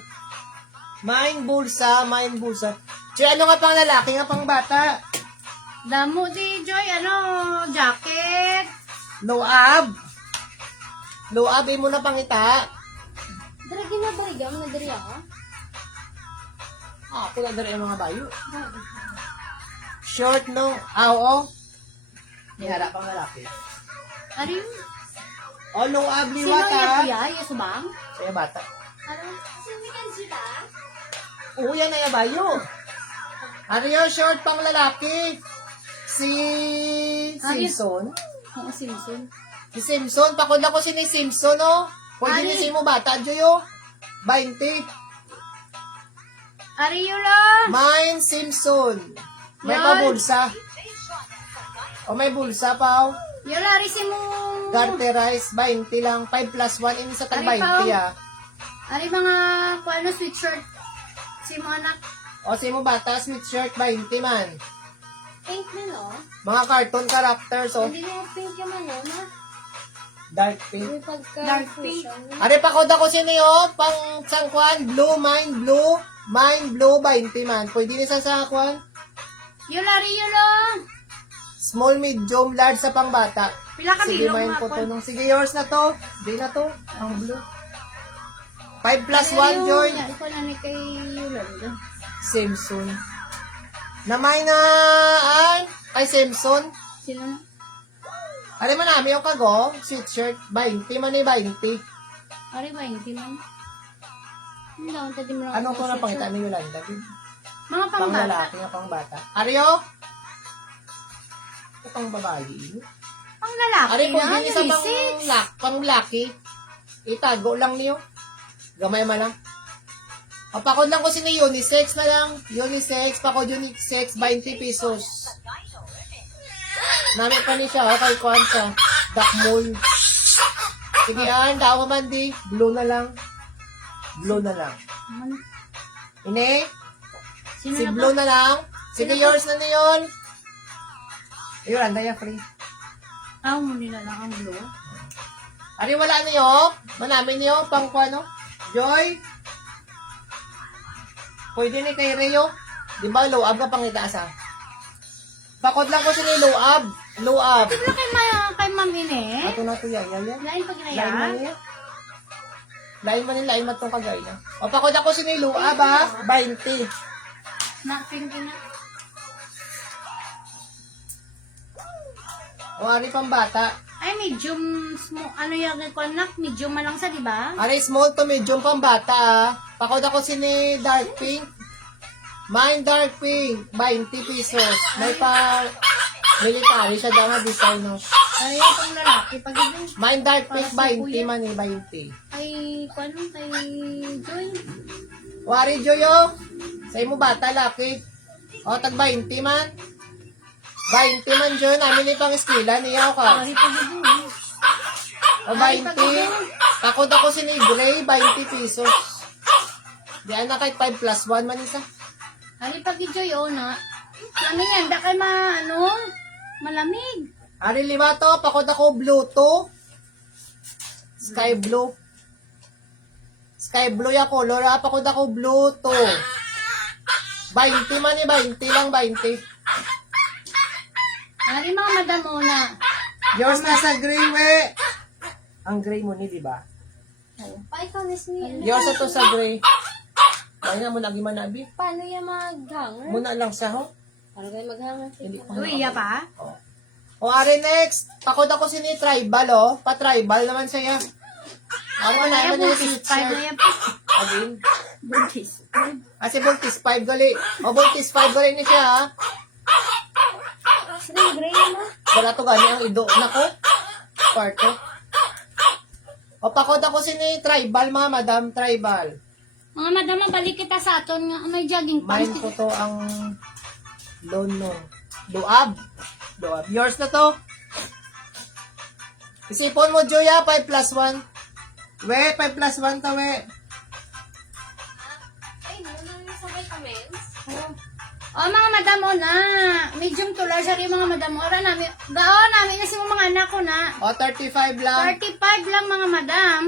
Mine bulsa. Si ano nga pang lalaki nga pang bata? Damo di Joy, jacket. Loab. Loab, mo na pangita. Dara ginabariga mo na diri ako. Ako na dari ang mga bayo. Short no, oo. Nihara pang lalaki. Ano yun? O, loab ni Sino yung Wata. kuya? Yung subang? Saya bata. Ano? Sinikan sila? Oo, yan na bayo. Ano yun, short pang lalaki? Si Simpson. Oo, Simpson. Si Simpson, pakod ako si ni Simpson, no? Pwede Ari. ni si mo bata, Joyo. 20. Ariola! Mine Simpson. May Yan. pa bulsa. O may bulsa pa, oh. Yola, risi mo. Garterize, 20 lang. 5 plus 1, in sa tag Ari 20, pa, oh. ah. Ari mga, sweatshirt. Si mo anak. O si mo bata, sweatshirt, 20 man. Pink din, oh. Mga cartoon characters, oh. Hindi na pink yung ano, na. Dark pink. May pagka Dark pink. fusion. Ari pa koda ko sino, pang sangkwan, blue, mine blue, 20 man. Pwede ni sa sangkwan. Yola, Yola. Small, medium, large sa pangbata. Pila ka Sige, bilog mine mga ko to. kwan. Nung, sige, yours na to. Di na to. Ang blue. 5 plus 1, Joy. Iko na ni kay Yola. Simpson. Na mine na, ay Simpson. Sino na? Ari man namin yung kago, sweatshirt, 20 man ni 20. Ari ba, hindi man. Hindi lang, tadi mo lang. Anong ko na pangita ni Yolanda? Mga Pang pangbata. lalaki nga pang bata. Aryo? Ito pang babae. Pang lalaki Ari po, na, din isa unisex. pang laki. Itago lang niyo. Gamay man lang. O, pakod lang ko sini unisex na lang. Unisex, pakod unisex, 20 pesos. Namin pa ni siya, kay Kwanza. Dakmul. Sige, dawa man di. Blue na lang. Blue na lang. Ano? Ine? Sino Si na Blue ba? na lang. Sige, Sino yours na yun. Ayun, andaya free. Mo nila lang ang blue. Ari, wala niyo. Manamin niyo, pang ano? Joy? Pwede ni kay Rio. Di ba, low up ka pang itaasa? Pakot lang ko si ni low up. Low up. Ito na kay Ma'am Ine. Ato na to yan. Lain pag Lain man ginaya. niya. Lain man tong kagay na. O, pakot ako si ni low up, ha? 20. Na, pink na. O, ari pang bata. Ay, medium, yung anak, medium man lang sa, di ba? Ari, small to medium pang bata, ha? Pakot ako si ni dark pink. Mine dark pink, 20 pesos. May pa military siya daw nga design, no? Ay, pang lalaki. Pag ito, Mine dark pink, Para sa 20 kuya. man eh, 20. kay, kay Joy. Wari Joyo, sa imo bata, laki. O, tag 20 man. 20 man, Joy. Namin pang eskwela niya, o ka. Ay, pag ito. O, 20. Takot ako si ni Gray, 20 pesos. Diyan na kahit 5 plus 1 man isa. Ay, pag ito yun, na. Ano yan, da kay malamig. Ari lima to, pakot ako blue to. Sky blue. Sky blue ya color, ha? Pakot ako blue to. 20 man eh, 20 lang, 20. Ari, mga madam muna. Yours na sa gray, we. Ang gray mo ni, di ba? Pa, ikaw na siya. Yours na to sa gray. Kaya na mo lagi man nabi. Paano yung mag-hanger? Muna lang sa ho. Paano kayo mag-hanger? Hindi ko Uy, iya pa? O, ari next. Pakot ako si ni tribal, oh. Pa-tribal naman siya. Ari man na naman yung Five t-shirt. na yan pa. Again. Buntis. Kasi Voltis 5 gali. O, Voltis 5 gali ni siya, ha. Sino yung gray mo? Wala to gani ang ido. Nako. Kwarto. O, pakot ako si ni tribal, mga madam. Tribal. Mga madam, balik kita sa aton nga. May jogging pants. Mine ko to ang lono. Luab. Luab. Yours na to. Isipon mo, Joya, 5 plus 1. We, 5 plus 1 to, we. Ay, muna yung sabay comments. O, mga madam, o na. Medium to large. Ari, mga madam, ora namin. Namin na si mga anak ko na. O, 35 lang. 35 lang, mga madam.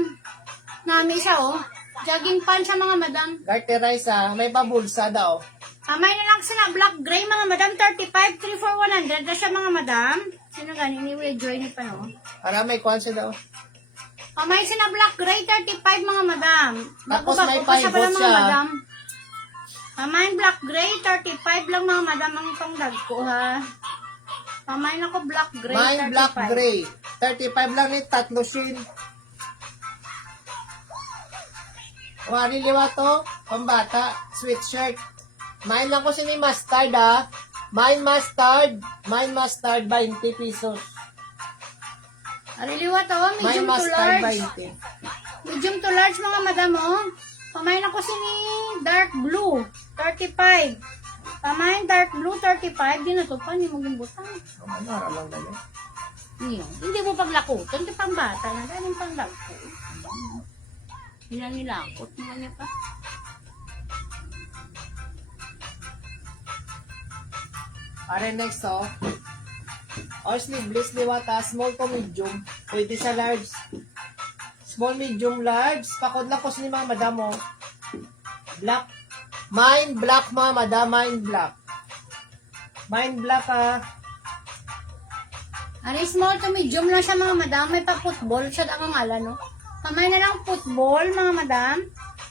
Nami siya, oh. Jogging pants siya, mga madam. Garterize, ha. May pabulsa daw. Kamay na lang sila, black gray mga madam, 35, 3 for 100 na siya mga madam. Sino gani, ni Joy ni pa no? Para may kwan siya daw. Kamay sila, black gray, 35 mga madam. Tapos Bago-bago may pa siya pala pivot mga siya. madam. Kamay black gray, 35 lang mga madam ang pangdag ko ha. Kamay na ko black gray, Mine 35. black gray. 35 lang ni tatlo shin. Wari liwa to, pambata, sweatshirt. Mine lang ko sini mustard ah. Mine mustard 20 pesos. Ariliwa to, Mine medium to mustard large. 20. Medium to large mga madam oh. Kamay na ko sini dark blue, 35. Kamay dark blue, 35. Ginutupan, hindi mo gimbutang. Ano, lang dali. Hindi mo paglakutan, di pang bata na, daming panglako. Nilakot mo niya pa. Are next oh. Or sleeveless liwata, small to medium. Pwede sa large. Small, medium, large. Pakod lang ko ni mga madam oh. Black. Mine black mga madam, mine black. Mine black ah. Ano, small to medium lang siya mga madam. May pa-football siya ang ngalan, no? Kamay na lang football, mga madam.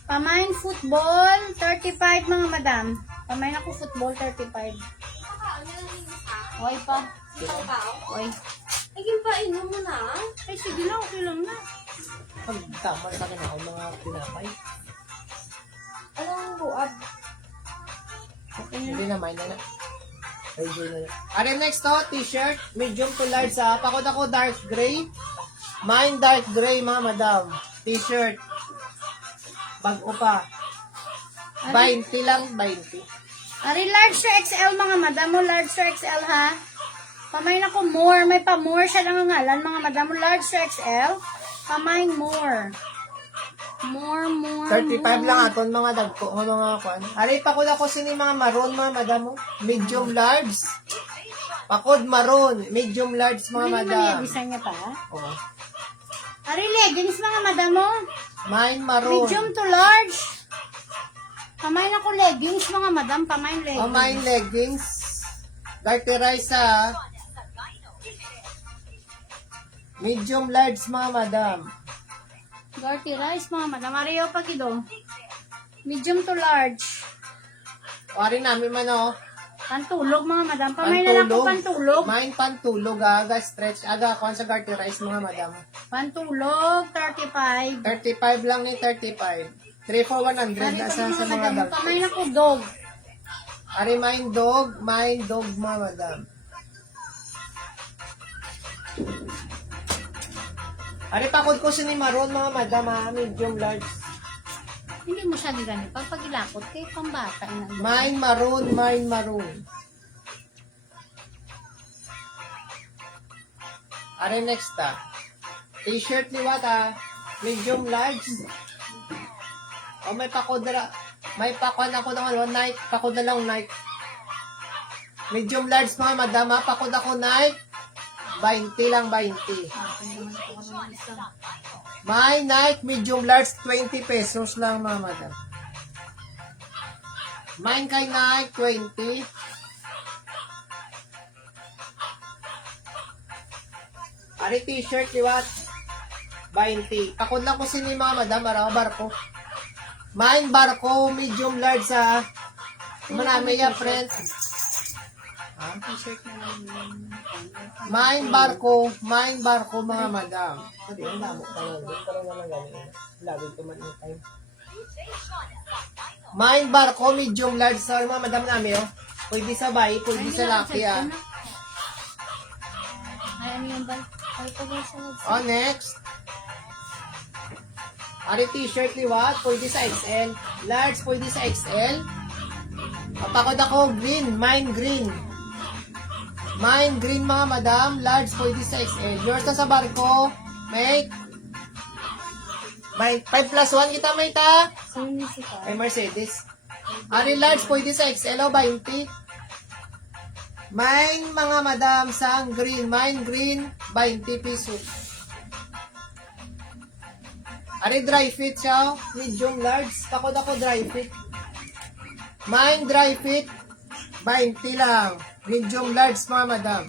Kamay football, 35 mga madam. Kamay na ko football, 35. Oy pa. Oy. Ay, yung painom mo na. Ay, sige lang, okay lang na. Pag tama sa akin ako mga pinapay. Anong buab? Okay na. Hindi na, mine na na. Enjoy na na. Are next to, t-shirt. Medium to large ah. Pakod ako dark gray. Mine dark gray mga madam. T-shirt. Bago pa. 20 lang, 20. Ari, large to XL mga madam mo. Large to XL ha. Kamay na ko more. May pa more siya lang ang ngalan mga madam mo. Large to XL. Kamay more. More. 35 lang aton mga dagko mga kwan. Ari pakod ako sini mga maroon mga madam mo. Medium large. Pakod maroon, medium large mga Ano madam. naman yung design niya pa? Oh. Ari, leggings mga madam mo. Mine maroon. Medium to large. Kamay na ko leggings mga madam. Kamay leggings. Oh, mine leggings. Dirty rice ah. Medium large mga madam. Dirty rice mga madam. Ariyo pa kido. Medium to large. Wari namin man oh. Pantulog mga madam. Kamay na lang ko pantulog. Mine pantulog aga stretch aga kwan sa dirty rice mga madam. Pantulog, 35. 35 lang ni 35. 3 for 100 Ari na pa sa mga mga madam. dagko. Kamay na ko dog. Ari mine dog mga madam. Ari pakod ko sini maroon mga madam ha, medium large. Hindi mo siya ganito. Pag pagilakot, kay pambata na. Mine maroon. Ari next T-shirt ni Wata, medium large. O may pakod na, may pakod ako ng Nike, pakod na lang Nike. Medium large mga madam ha, pakod ako Nike. 20 lang 20. My Nike medium large 20 pesos lang mga madam. Mine kay Nike 20. Ari t-shirt liwat 20. Pakod lang ko sini mga madam para barko. Mine barko medium large sa manami ya friends. T-shirt na lang yun. Mine barko mga madam. Hindi, ang damo ka lang. Doon ka lang naman galing. Lagod ko man yung time. Mine barko, medium large sa mga madam namin, oh. Pwede sa bayi, pwede sa laki, ah. Ay, ano yung bal? Ay, pag sa Oh, next. Ari t-shirt liwat, pwede sa XL. Large, pwede sa XL. Papakod ako, green, mine green. Mine green mga madam, large pwede sa XL. Yours na sa barko, mate. 5+1 kita, mate, ha? Sinisipa. Ay, Mercedes. Ari large pwede sa XL, o 20. Mine mga madam, sang green. Mine green, 20 pesos. Ari dry fit siya, medium large. Takod ako dry fit. Mine dry fit, 20 lang. Medium large mga madam.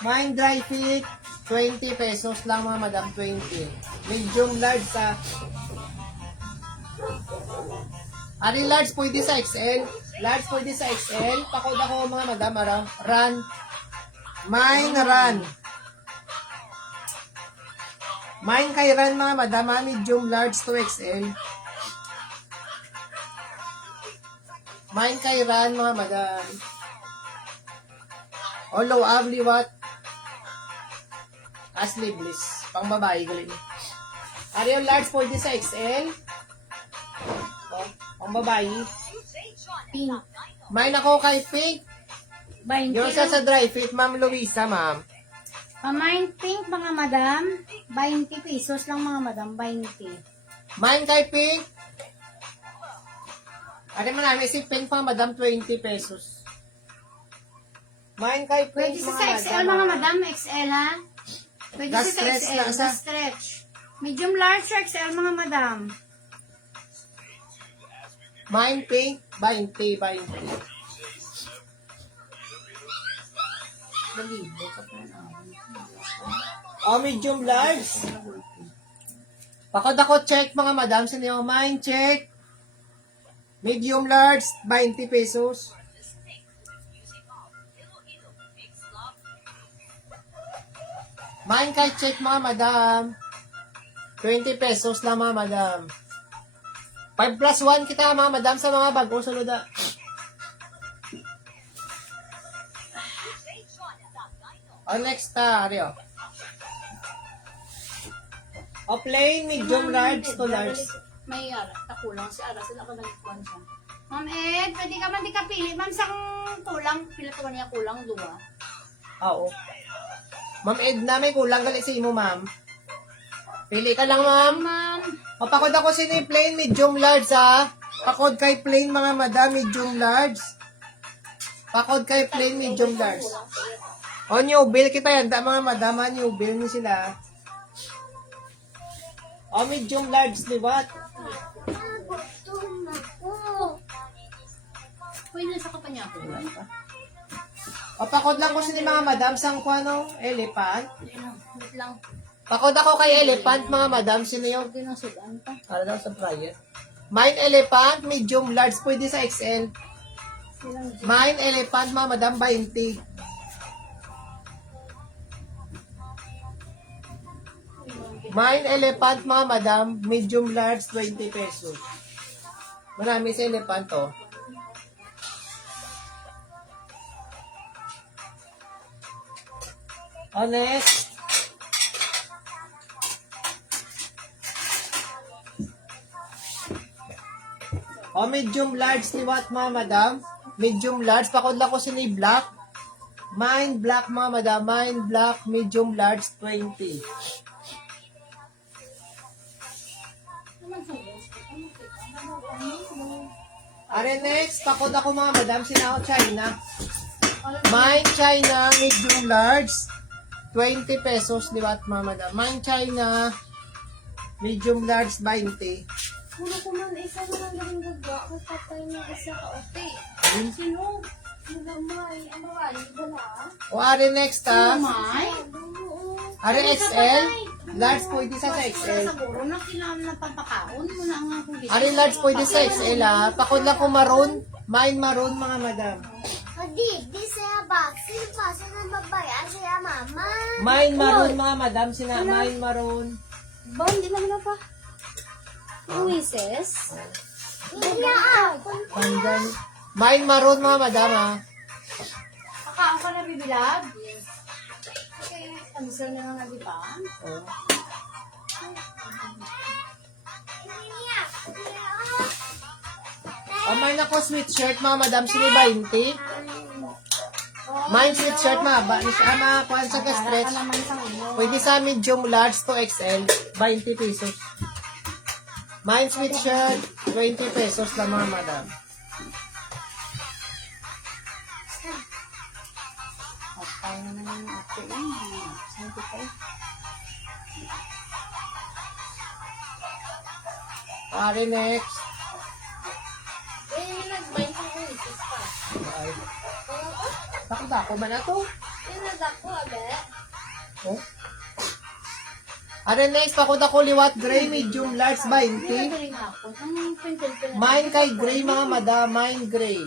Mine dry fit, 20 pesos lang mga madam, 20. Medium large sa... Ari large pwede sa XL. Large pwede sa XL. Pakod ako mga madam, araw. Run. Mine run. Mine kay run mga madam, medium large to XL. Mine kay run mga madam. O low avli what? Asli bliss. Pang babae galing. Ari yung large pwede sa XL. O, pang babae. Pink. Mine ako kay pink. 20 Yung isa sa dry fit, Ma'am Luisa, ma'am. Pamain pink mga madam. 20 pesos lang mga madam. 20. Mine kay pink. Ano mo namin, si pink pa madam, 20 pesos. Mine kay pink, Pwede sa XL mga madam. XL ha. Pwede The sa stretch XL. lang The sa- stretch. Medium large XL mga madam. Mine pink, 20. O, medium large. Pakod ako check mga madam. Sino yung mine check? Medium large, 20 pesos. Mine kay check mga madam. 20 pesos lang mga madam. 5 plus 1 kita mga madam sa mga bagong saluda. O next Rio. O plain, medium large to large. May takulang si Ara. Sila ka nagkuhan siya. Ma'am Ed, pwede ka man di ka pili. Ma'am, sang kulang. Pila ka man niya kulang, dua. Oo. Ma'am Edna, may kulang galit sa imo, ma'am. Pili ka lang, ma'am. Ma'am, O, pakod ako sino yung plain, medium large, ha? Pakod kay plain, mga madam, medium large. Pakod kay plain, medium large. O, new bill kita yan. Da, mga madam, ha? New bill niyo sila. O, medium large, di ba? pwede sa kapanya ko. O, pakod lang ko sino yung mga madam, sang kwano, elephant. Wait lang. Pakod ako kay elephant, mga madam, sino yung... Pwede na sudan pa. Para daw sa prior. Mine elephant, medium large, pwede sa XL. Mine elephant, mga madam, 20. Mine elephant, mga madam, medium large, 20 pesos. Marami sa elephant, to. Next. O, medium large ni what, mga madam? Medium large. Pakod lang ko sini black. Mine black, mga madam. Mine black, medium large, 20. Are next, pakod ako mga madam. Sinao China. Mine China, medium large, 20 pesos ni what, mga madam. Mine China, medium large, 20. Puno ko man isa na lang galing gaga. Kapatay niya isa ka ote. Sino? Nagamay. Ang marami ba na? O, are next, ha? May? Are XL. Large pwede sa XL. Siguro na kailangan na pampakaon mo na nga kung Are large pwede sa XL, ha? Pakod lang ko maroon. Mine maroon, mga madam. Hindi, di saya boxing pa. Sana babaya siya mama. Mine maroon, mga madam. Sina mine maroon. Ba, hindi naman na pa. Luises? Hindi Hanggang mine maroon, mga madam, ha? Kakaon ka na bibilag? Yes. Okay, answer na nga di ba? Oh. Mine ako sweatshirt, mga madam. Sino 20? Mine sweatshirt, mahaba. Ama, kuhan sa ka-stretch. Naman sa inyo. Pwede sa medium large to XL, 20 pesos. Mine sweatshirt, 20 pesos lang, mga madam. Patay naman yung ate yan. Saan ko kayo? Pare next. Ay. Dako man na to. Tinadak ko, abe. Oh. Ano next? Pakot ako liwat gray, medium, large, 20. Galing ako. Ang pintel-pintel. Mine kay gray mga madam, mine gray.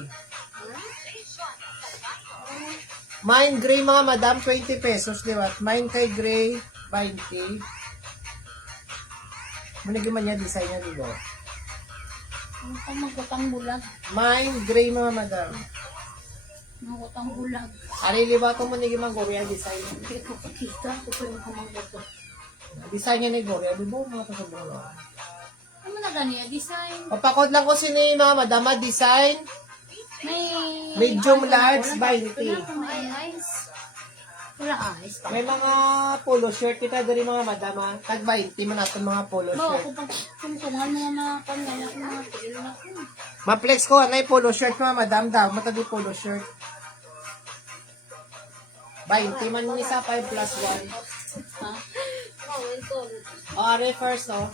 Mine gray mga madam, 20 pesos liwat. Mine kay gray, 20. Manigyan man niya, design niya dito. Ano ka magkutang bulag? Mine gray mga madam. Magkutang bulag. Ari liwat ko manigyan man Goria design. Hindi ko kakita. Ito pa yung kamanggoto. Design niya ni Goria, di ba mga kasabong na? Ano na ganyan? Design. Papakot lang ko sini mga madam, design. May... Medium, large, 20. May ice. Wala ice pa. May mga polo shirt kita dari mga madam, ha? Tag 20 man natin mga polo Bawa shirt. ko pag tungtungan mga kanyan ako mga tigil na ko. Ma-flex ko, anay polo shirt mga madam daw. Matagi polo shirt. 20 man ni sa 5 plus 1. Ha? Oh, ito. O, are first, oh.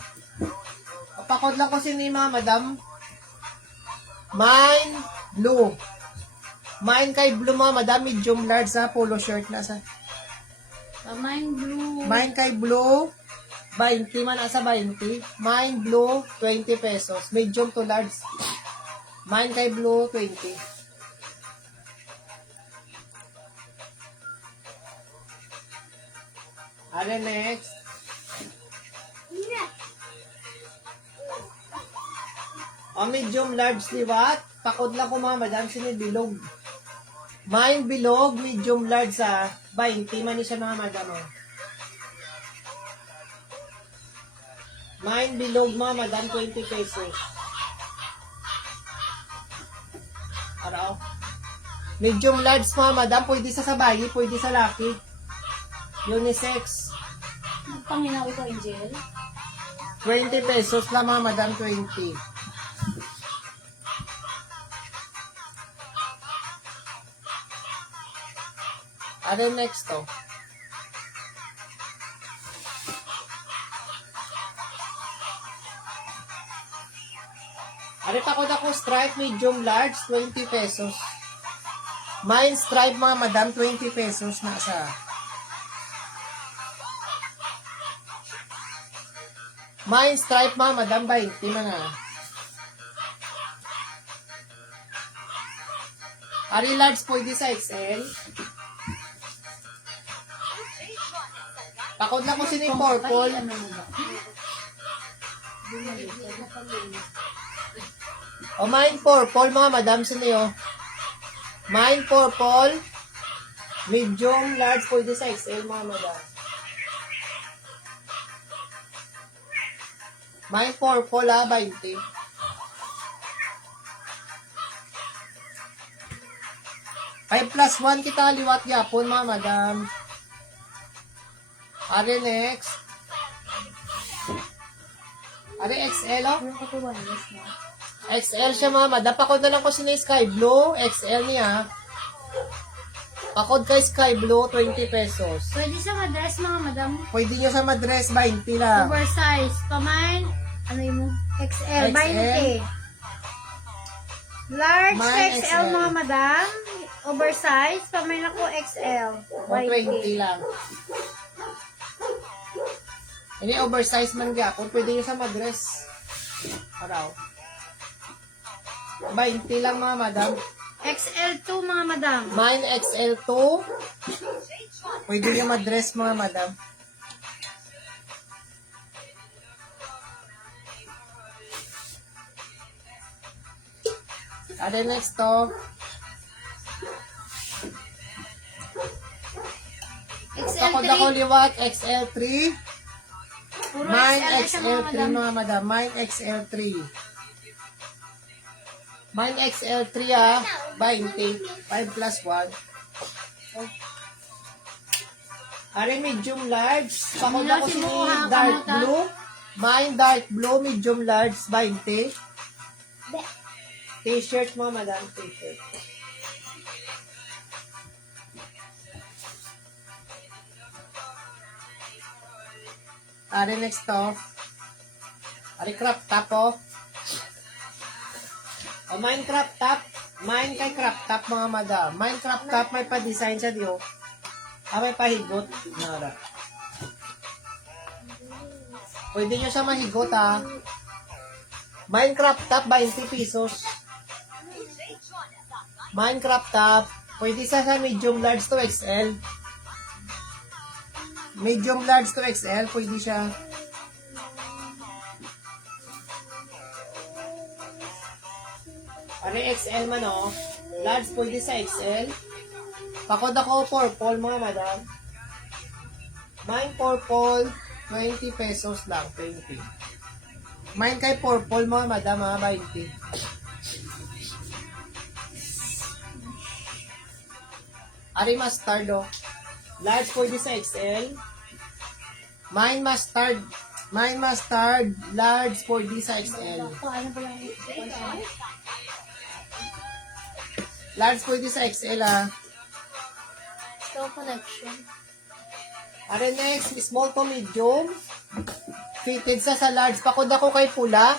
Papakot lang ko sini mga madam. Mine, blue. Mine kay blue mga madam, medium large sa polo shirt na sa. Mine blue. Mine kay blue, 20 man asa 20. Mine blue, 20 pesos. Medium to large. Mine kay blue, 20. Ano next? O medium large liwat. Pakod lang ko mga madam, sinibilog. Mine bilog, medium large sa 20 man ni siya mga madam. Oh. Mine bilog mga madam, 20 pesos. Araw. Medium large mga madam, pwede sa sabayi, pwede sa laki. Unisex. Panginaw ko, Angel. 20 pesos lang mga madam, 20. Ano next to? Ano ako stripe medium large 20 pesos. Mine stripe mga madam 20 pesos na sa. Mine stripe mga madam 20 mga. Ari large pwede sa XL. Pakod lang ko sini purple. O mine purple mga madam sini oh. Mine purple. Medium large pwede sa XL mga madam. Mine purple 20. Ay plus 1 kita liwat yapon mga madam. Are next. Are XL oh. Yung katuwan, yes na. XL siya mga madam. Pakod na lang ko sini sky blue. XL niya. Pakod kay sky blue 20 pesos. Pwede sa madress mga madam. Pwede nyo sa madress 20 lang. Oversize. Pamain. Ano yung XL? XL. 20. Large Mine XL XL. mga madam. Oversize. Pamain ako XL. O 20 lang. Ini oversize man gapon. Pwede nyo sa madress. Araw. 20 lang mga madam. XL2 mga madam. Mine XL2. Pwede nyo madress mga madam. Ano next to? Takot ako XL3. liwat XL3. Puro Mine XL siya mga XL3 madam. mga madam. Mine XL3. Mine XL3 ah. 20. 5 plus 1. Ari medium large. Pakot ako si si Buha, dark kamuta. blue. Mine dark blue. Medium large. 20. T-shirt mo madam. T-shirt. Ari next to. Ari crop top oh. O Minecraft top, Mine kay crop top mga madam. Mine crop top may pa-design siya diyo. May pahigot. Nara. Pwede nyo siya mahigot ha. Mine crop top 20 pesos. Mine crop top. Pwede siya sa medium large to XL. Medium large to XL. Pwede siya. Ano XL man o? Large pwede sa XL. Pakod ako purple mga madam. Mine purple, 20 pesos lang, 20. Mine kay purple mga madam, 20. Ari mustard o. Large pwede sa XL. Mine mustard, large pwede sa XL. Large pwede sa XL ha. Store collection. Are next, small to medium. Fitted sa large. Pakod ako kay pula.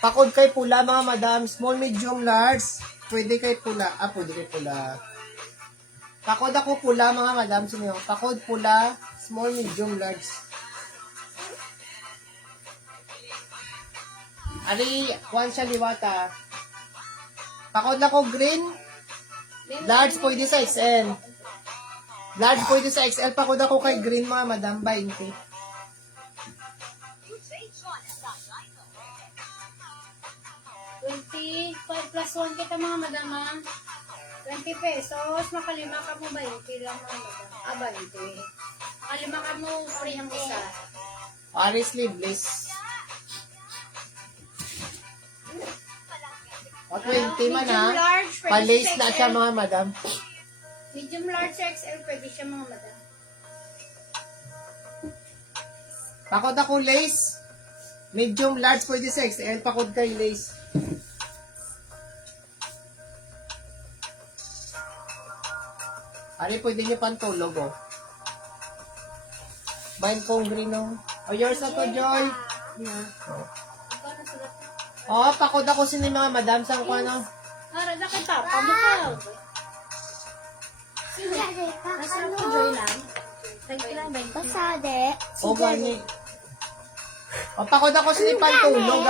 Pakod kay pula mga madam. Small, medium, large. Pwede kay pula. Pwede kay pula. Pakod ako pula mga madam. Sino yun? Pakod pula. Small, medium, large. Ari, kuhan siya liwata. Pakod ako green. Large pwede sa XL. Large pwede sa XL. Pakod ako kay green mga madam. 20. Plus 1 kita mga madam ha. 20 pesos. Makalima ka mo 20 lang mga madam. 20. Makalima ka mo free ang isa. Ari sleeveless. 20 man ha. Medium large, pwede Palace sa na XL. siya mga madam. Medium large XL, pwede siya mga madam. Pakod ako lace. Medium large pwede sa XL. Pakod kay lace. Ari, pwede nyo pantulog oh. Mine kong green oh. Yours na to, Joy. Pakod ako sini mga madam. Saan ko ano? Harada ka tapa mo ka. Nasa ako joy lang. Tagkilang 20. Pasade. Gani. Pakod ako sini pantulog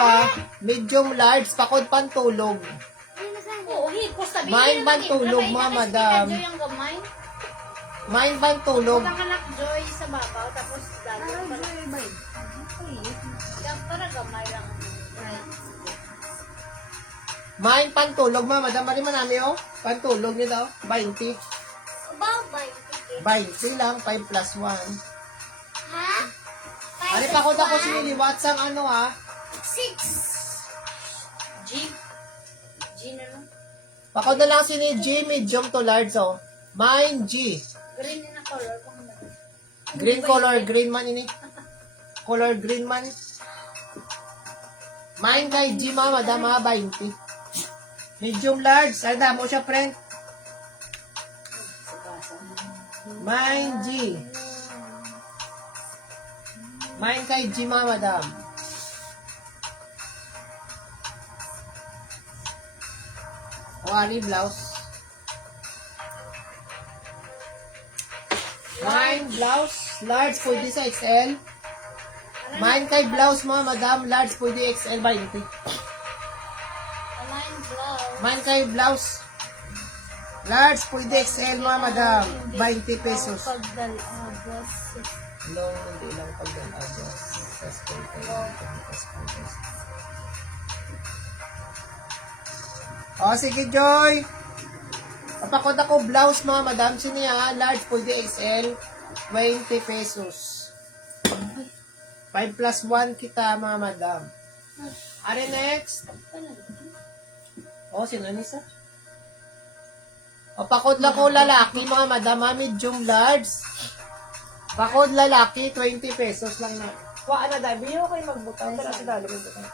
Medium large. Pakod pantulog. Oo, higos sabi. Mine pantulog mga madam. Joy ang gamay. Mine pantulog. Pagkakalak joy sa babaw, tapos dagdag pa lang. Yung para gamay lang. Mine pantulog mga madam. Mali man namin oh. Pantulog niyo daw. 20. About 20 lang. 5 plus 1. Ha? Ari, pakod ako siniliwat sang ano 6. G. G na lang. Pakod na lang sini G, medium to large oh. Mine G. Green na color. Green color, green man ini. Color green man. Mine kay G mga madam 20. Medium large. Ay, damo siya friend. Mine G. Mine kay G mga madam. Ari blouse. Mine blouse. Large pwede sa XL. Mine kay blouse mga madam. Large pwede XL 20. Align blouse. Mine kay blouse. Large pwede XL mga madam. 20 pesos. Pagdalagos. No, hindi lang pagdalagos. Sige Joy. Papakot ako blouse mga madam. Siniya, large pwede XL. 20 pesos. 5 plus 1 kita mga madam. Are next. Sino nisa? Pakod lang ko lalaki mga madam. Medium large. Pakod lalaki 20 pesos lang na. Kuha na dahil. Bili ko kayo magbutang. Pero sa dalo magbutang.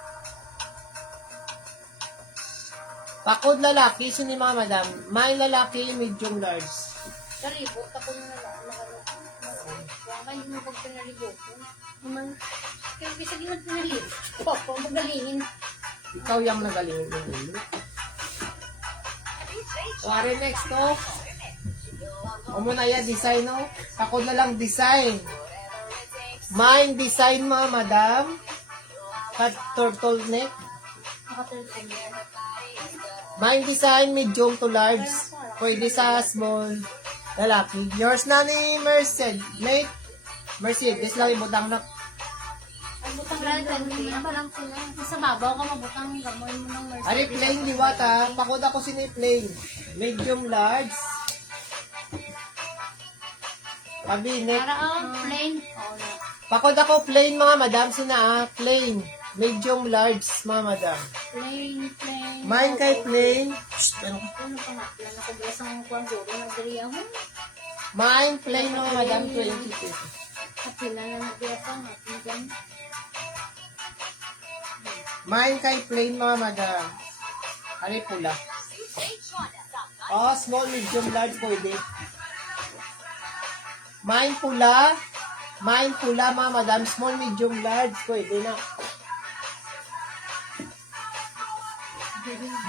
Pakod lalaki. Sino mga madam? May lalaki medium large. Karibot ako na nakalok. Huwag mo pag pinalibot. Kaya bisa di mo pinalibot. Papa, magalingin. Ikaw yung nagalingin ng ulo. Wari next to. O muna yan, design no. Ako na lang design. Mine design mga madam. Cut turtleneck. Mine design medium to large. Pwede sa small. Lalaki. Yours na ni Merced. Mate. Mercedes lang yung butang na. Sa babaw ka mabutang gamoy mo ng Mercedes. Ari plain liwat ha. Pakod ako sino yung plain. Medium large. Cabinet. Para plain. Pakod ako plain mga madam. Sina plain. Medium large mga madam. Plain. Mine kay plain. Shh, pero Ano pa nga? Plan ako bilas ang kuwan duro. Nagdari ako. mine plain mga madam 20 pesos. Kapila na nagdari ako. Natin Mine kay plain mga madam. Ari pula. Oh, small, medium, large pwede. Mine pula. Mine pula mga madam. Small, medium, large pwede na.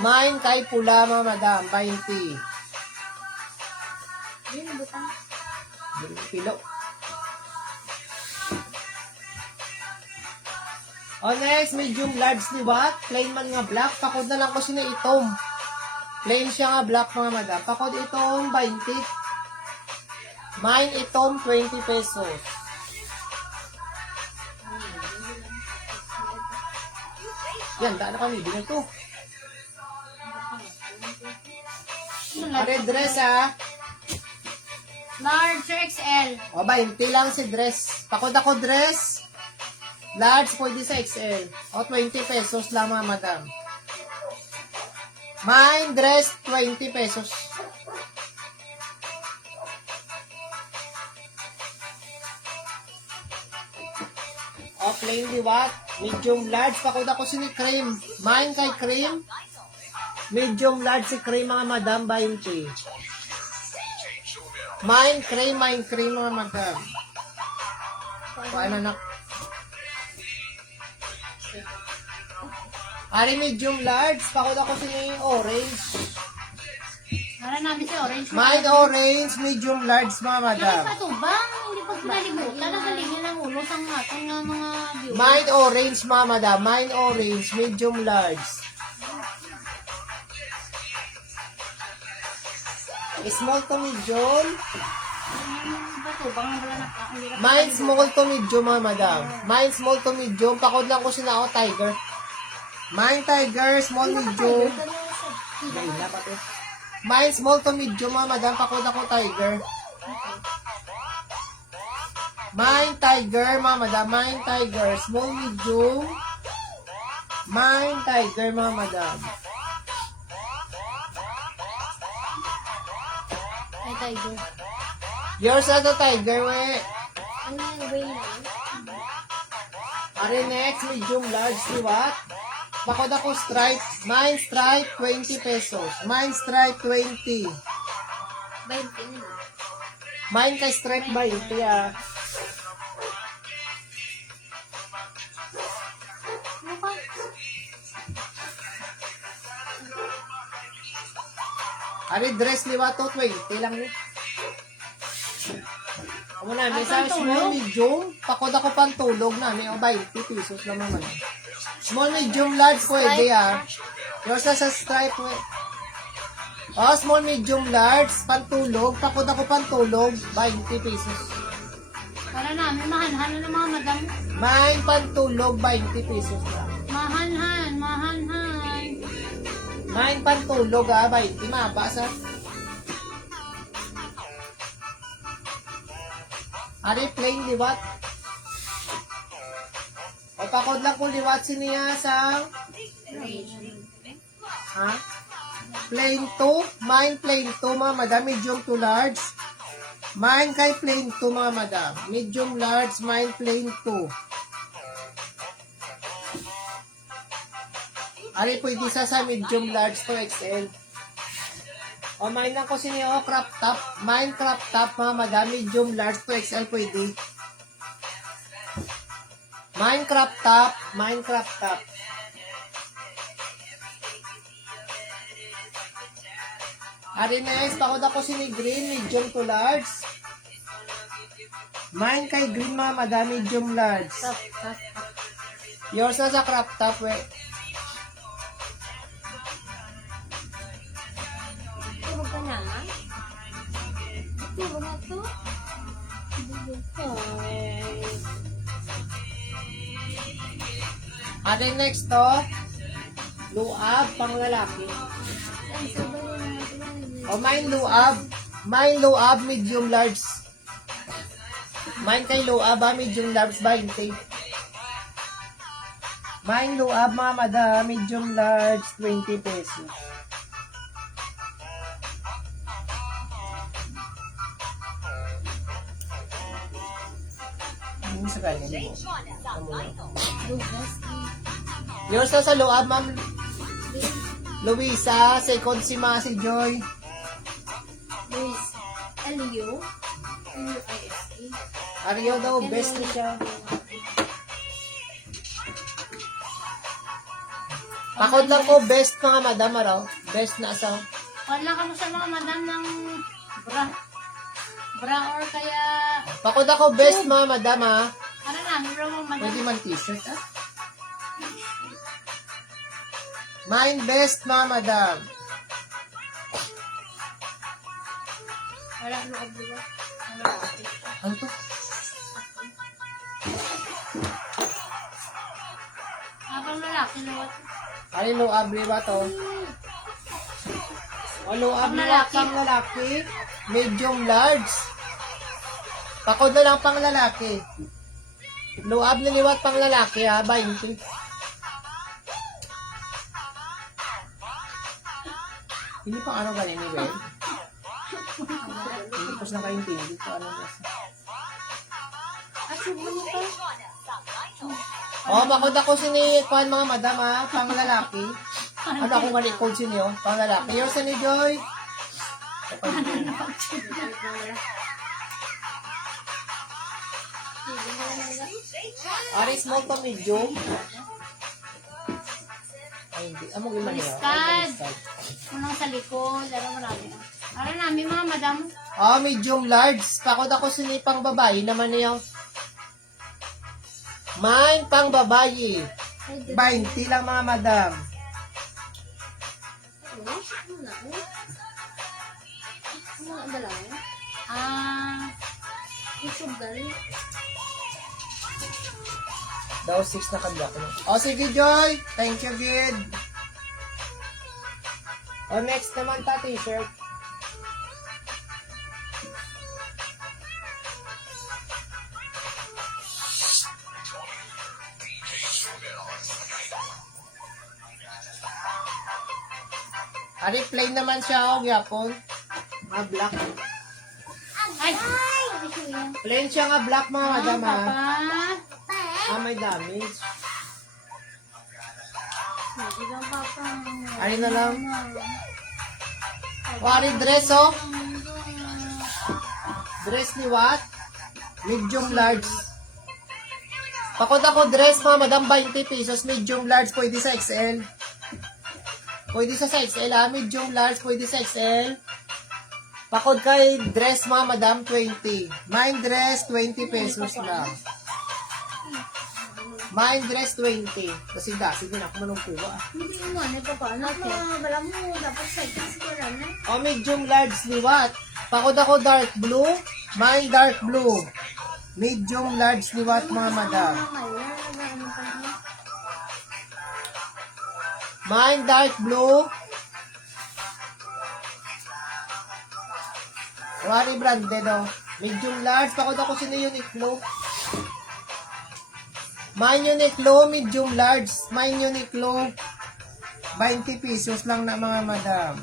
Mine kay pula mga madam. 20. Yun, butang. Kilo. Oh, next, medium large ni what? Plain man nga black. Pakod na lang ko sina itom. Plain siya nga black mga madam. Pakod itong 20. Mine itom 20 pesos. Yan, daan na kami. Bilang to. Pare dress ha. Large or XL? O, 20 lang si dress. Pakod ako dress. Large, pwede sa XL. O, 20 pesos lang mga madam. Mine dress, 20 pesos. O, plain liwat. Medium large. Pakod ako si cream. Mine kay cream. Medium large si cream mga madam, 20. Mine cream mga madam. Paano na? Ari medium large. Pakod ako si orange. Para namin si Orange. Mine orange, medium large mga madam. Ay, patubang. Hindi pa pinalibutan. Nagalingin ang ulo sa ating mga viewers. Mine orange mga madam. Mine orange, medium large. Small to medium. Patubang na wala na. Mine small to medium mga madam. Mine small to medium. Pakod lang ko sina tiger. Mine tiger, small medium. Mine small to medium mga madam. Pakod ako tiger. Mine tiger mga madam. Mine tiger, small medium. Mine tiger mga madam. Ay, tiger. Yours na to tiger we. Ano yung way na? Are next, medium large ni what? Pakod ako stripe. Mine stripe, 20 pesos. Mine stripe, 20. 20 na. Mine kay stripe 20 ah. Ano ka? Are dress ni what to 20 lang yun. Amo na, may sa small medium. Pakod ako pantulog na. May 20 pesos lang naman. Small medium large pwede ah. Yours na sa stripe we. Oh, small medium large. Pantulog. Pakod ako pantulog. 20 pesos. Para namin mahanhan na ng mga madam. Mine pantulog. 20 pesos lang. Mahanhan. Mine pantulog ah. 20. Mabasa. Ari plain liwat. O pakod lang kung liwat siniya sa ha? Plain 2. Mine plain 2 mga madam. Medium to large. Mine kay plain 2 mga madam. Medium large. Mine plain 2. Ari pwede sa medium large to XL. O, mine lang ko siniya crop top. Mine crop top mga madam. Medium large to XL pwede. Mine crop top. Mine crop top. Ari next, pakod ako si ni Green, medium to large. Mine kay Green mga madam, medium large. Yours na sa crop top, we. Ito ka naman? Ito ba na ito? Ari next to, luab, pang lalaki. O mine luab, medium large. Mine kay luab, medium large, 20. Mine luab, mga madam, medium large, 20 pesos. Ano sa ganyan mo? Yours na sa luab, ma'am. Luisa, second si Masi Joy. Luis. L-U? L-U-I-S-E. Aryo daw, best na siya. Pakod lang ko, best mga madam, araw. Best na asaw. Wala ka mo sa mga madam ng bra. Bra or kaya... Pakod ako, best mga madam, ha. Ano na, bra mo madam. Pwede man t-shirt, ha. Mine best mga madam. Wala loob diba? Wala. Ano to? Habang lalaki, luwat. Ano luab, ba to? O luab, Pang pang lalaki. Medium large. Pakod na lang pang lalaki. Luab na liwat pang lalaki, ha. 20. Hindi pang ano ganyan ni Ben? Hindi ko siya nakaintindi kung ano nasa. Oh, bakod ako sinikuhan mga madam, ha? Pang lalaki. Ano akong malikod sinyo? Pang lalaki. Yours ni Joy. Ari, small to medium. Ay, hindi. Amog yung manila. Baliskad. Unang sa likod. Laro marami na. Para namin mga madam. Oh, medium large. Pakod ako sinipang babae naman niyo. Mine pang babae. 20 lang mga madam. Daw 6 na kadya ko. O sige Joy. Thank you, Gid. O next naman ta t-shirt. Ari, plain naman siya, o, gyapon. Mga black. Ay! Plain siya nga black, mga madam, ha. Papa. May damage. Hindi lang papa. Ari na lang. O, ari dress, oh. Dress ni what? Medium large. Pakot ako dress, mga madam, 20 pesos. Medium large, pwede sa XL. Pwede sa XL, ha? Medium large, pwede sa XL. Pakod kay dress, mga madam, 20. Mine dress, 20 pesos lang. Mine dress, 20. Kasi sige na, ako manong kuha. Hindi mo ano pa paano? Bala mo, dapat sa siguro na. O, medium large, liwat. Pakod ako dark blue. Mine dark blue. Medium large, liwat, mga madam. Mine dark blue. Wari branded, oh. Medium large. Pakod ako sino Uniqlo. Mine Uniqlo, medium large. Mine Uniqlo. 20 pesos lang na mga madam.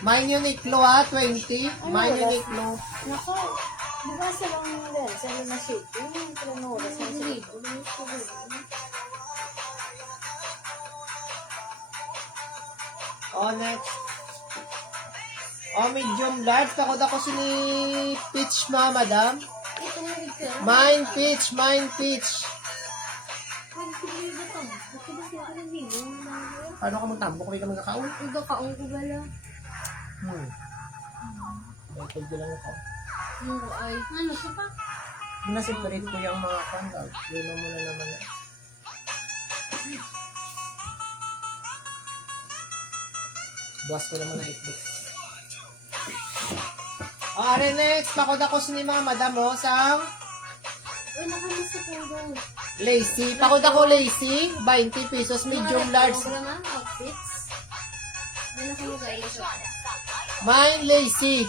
Mine Uniqlo, ha? 20. Mine Uniqlo. Nako, diba silang din? Sila na shit. Yung pinanoras na sila. O, next. O, medium large. Takot ako si ni Peach, mga madam. Ito nga ito. Mine Peach, mine Peach. Ito ba siya ka nabigyan? Paano ka magtambo kami kami kakaon? Ito kaong ko bala. Ito lang ako. Yung ay. Ano siya pa? Nasiparate ko yung mga kandal. Yun mo na naman na. Buwas ko naman na itbik. Are next, pakod ni mga madam mo sa Uy, nakamusta po daw. lacy. Pakod ako lacy, 20 pesos, medium large. Mga outfits. May nakalagay ito. Mine lacy.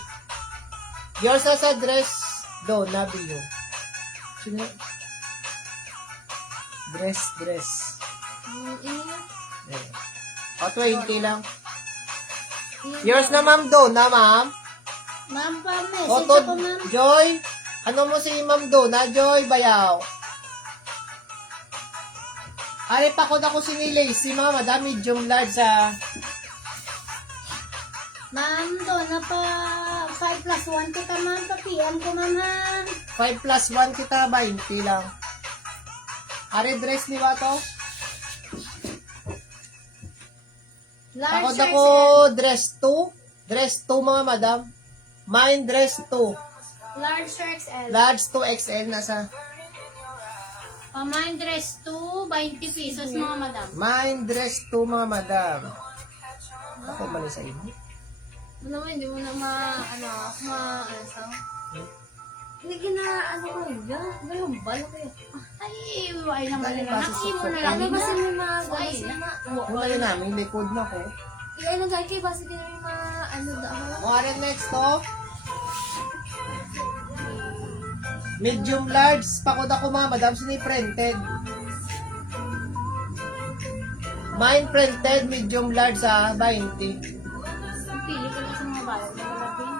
Yours as a dress, do, nabilo. Sino? Dress. Ina. O, 20 lang. Yours na ma'am, do, na ma'am. Ma'am pa, O, message to, ako ma'am. Joy. Ano mo si ma'am do, na Joy, bayaw. Ari, pakod ako si ni lacy, mga madam, medium large sa... Ma'am, doon na pa 5 plus 1 kita ma'am. Pa-PM ko ma'am ha. 5 plus 1 kita, 20 lang. Ari, dress ni ba to? Large Pakod size ako dress 2. Dress 2, mga madam. Mine dress 2. Large or XL. Large 2XL nasa. Pamain dress 2, 20 pesos mga madam. Mine dress 2, mga madam. Ako mali sa inyo. Ano naman, hindi mo na sa... Hindi ka na, ano ko yun? Ganun ba? Ano kayo? Ay, ay naman Dali, nila. baso Nakimo sa- na lang. Ano ba sa may mga Ay, ganas na? Wala yun namin, likod na ko. Ano gaya kayo, basta din may mga, ano daan. O, ari next to. Medium large. Pakod ako, mga madam. Sini printed. Mine printed, medium large sa 20. pili ka lang sa mga bayan. Nagalabing.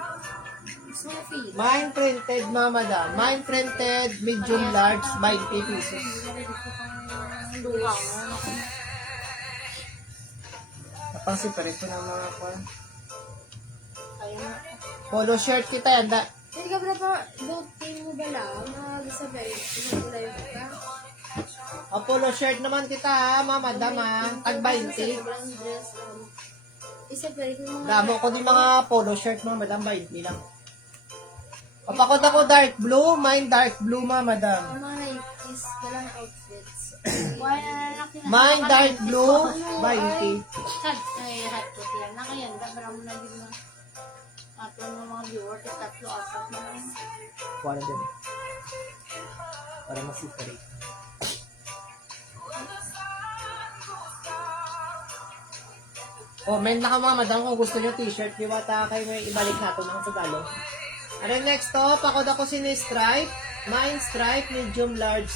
Mas mga feel. Mine printed, mga madam. Mine printed, medium large, 20 pesos. Luha mo. Napang separate ko ng mga kwan. Ayun na. Polo shirt kita yan. Hindi ka ba pa, don't pay mo ba lang? Mag-sabay, pinagulay mo ka? O, polo shirt naman kita, ha, mga madam, ha. Tag 20. Sobrang dress, isabay ko yung mga... Damo ko din mga polo shirt, mga madam, 20 lang. Papakot ako dark blue, mine dark blue, mga madam. Ang mga 90s, walang outfits. Wala na lang. Mine dark blue, 20. Sad, ay, hot ko yan. Nakayanda, para mo na din na. Ato ng mga viewers, tatlo, apat na lang. Kuha na din. Para mas-separate. Comment na ka mga madam kung gusto nyo t-shirt. Di ba ta kayo may ibalik nato ng Tagalog. Ano next to? Pakod ako si stripe. Mine stripe, medium large.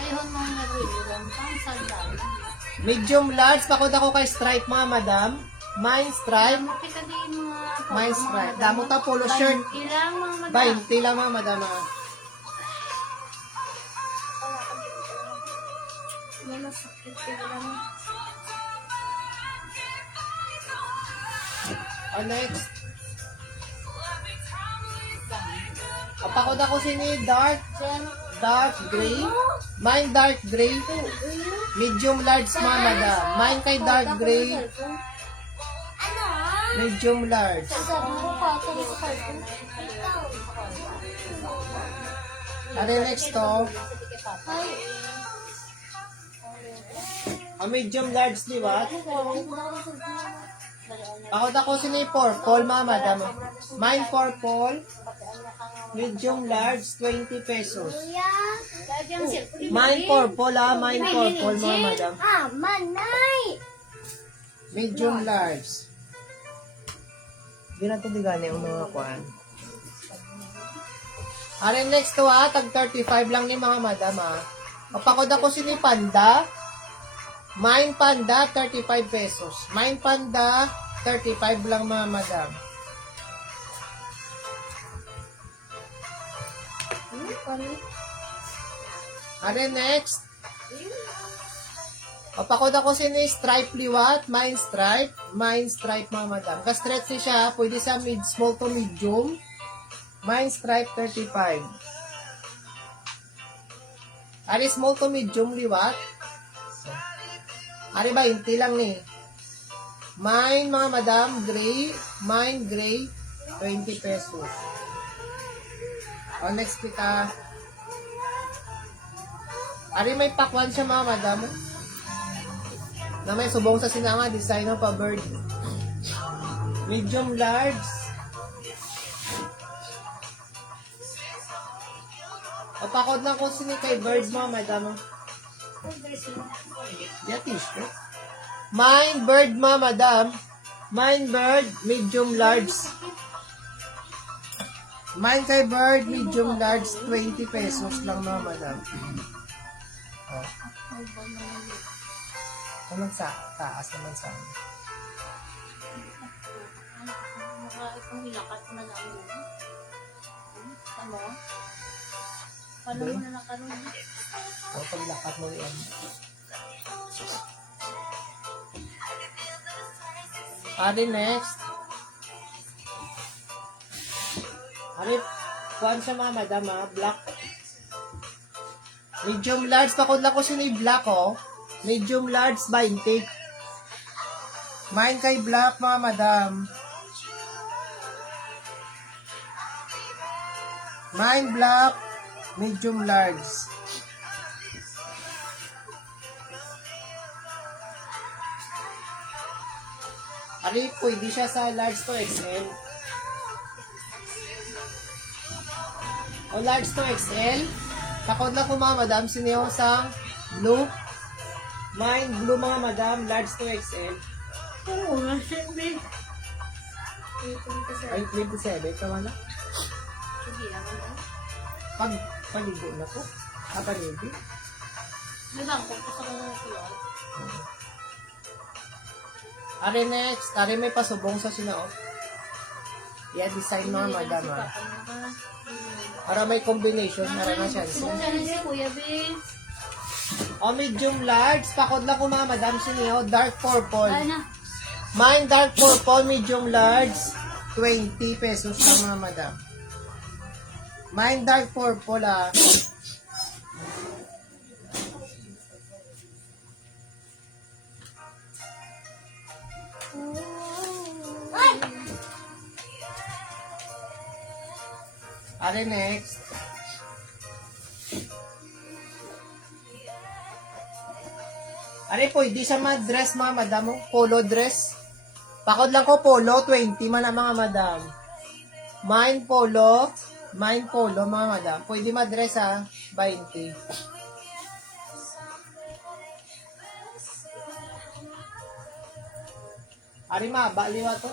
Ayun mga nag-iulan. Pang sandal. Medium large, pakod ako kay stripe mga madam. Mine stripe, Makita din mga... mine stripe. Damo ta polo shirt. Ilang mga madam. 20 lang mga madam. May masakit ka lang. Next. Pakod ako si dark gray. Mine dark gray. Medium large mga madam. Mine kay dark gray. Medium large. Sabi mo pa, sabi sa cellphone. Ano next to? Ay, Medium large, di ba? hindi ko na ako sa Pakod ako si purple mga madam. Mine purple. Medium large, 20 pesos. Mine purple mine purple mga madam. manay! Medium large. Hindi na ito di gani ang mga kuhan. Arin next to tag 35 lang ni mga madam Papakod ako si ni Panda. Mine Panda, 35 pesos. Mine Panda, 35 lang mga madam. Arin next. Papakod ako si ni stripe liwat, mine stripe mga madam. Ka-stretch siya, pwede sa small to medium. Mine stripe 35. Ari small to medium liwat. Ari 20 lang ni. Mine, mga madam, gray. Mine, gray. 20 pesos. O, next kita. Ari, may pakwan siya, mga madam. Na may subong sa sinanga, design of a bird. Medium large. O, pakod lang kung sini kay bird, mga madam. Yeah, t-shirt. Mine bird, mga madam. Mine bird, medium large. Mine kay bird, medium large, 20 pesos lang, mga madam. Oh. Naman sa taas naman sa amin. Itong hilakat na lang. Tama? Paano mo na nakaroon? O, paglakat mo yan. Ari, next. Ari, kuhan siya, mga madam, ha? Black. Medium large, pakod lang ko sino yung black, oh. Medium large, 20. Mine kay black, mga madam. Mine black, medium large. Ari, pwede siya sa large to XL. O large to XL. Takot na ko, mga madam, siniyo sa blue. Mine blue, mga madam, large to XL. Oo, nasa big. Ay, 27, tama na. Sige lang. Paligo na po. Paligo. Diba, kung gusto ko na kulot. Ari, next. Ari, may pasubong sa sinao. Yeah, design, mga madam, ha. Para may combination, para na siya. Sana si Kuya Vince. O, medium large. Pakod lang ko, mga madam, siniyo. Dark purple. Ano? Mine dark purple, medium large. 20 pesos lang, mga madam. Mine dark purple, ah. Ari, next. Ari, pwede sa mga dress, mga madam. Polo dress. Pakod lang ko, polo. 20 man ang mga madam. Mine polo. Mine polo, mga madam. Pwede madress, ha. 20. Ari, mabaliwa to.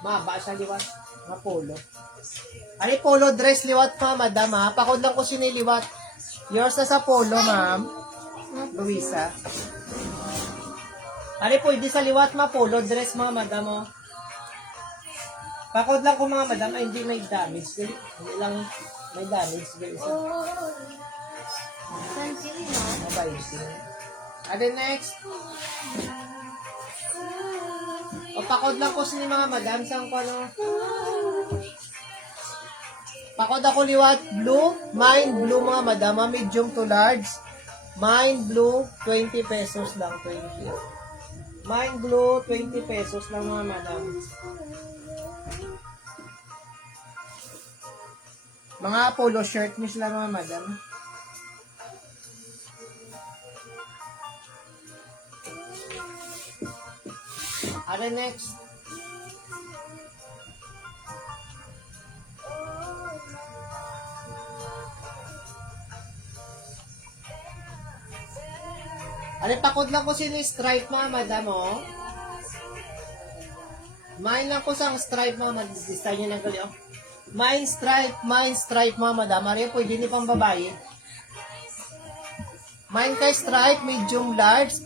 Maba sa liwat. Mga polo. Ari, polo dress liwat pa, madam, ha. Pakod lang ko siniliwat. Yours na sa polo, ma'am. Luisa. Ari, pwede sa liwat, ma. Polo dress, mga madam, oh. Pakod lang ko, mga madam. Ay, hindi may damage. Hindi lang may damage. Isa. Sansili, no? Mabay. Ari, next. O, pakod lang ko sini mga madam. Saan ko, ano? Pakod ako liwat, blue. Mine blue, mga madam. Medium to large. Mine blue, 20 pesos lang. 20. Mine blue, 20 pesos lang, mga madam. Mga polo shirt ni sila, mga madam. Ano next? Ano, pakod lang ko sino stripe, mga madam, oh. Mine lang ko sa stripe, mga madam. Design nyo lang gali, oh. Mine stripe, mga madam. Ari, pwede ni pang babae. Mine kay stripe, medium large.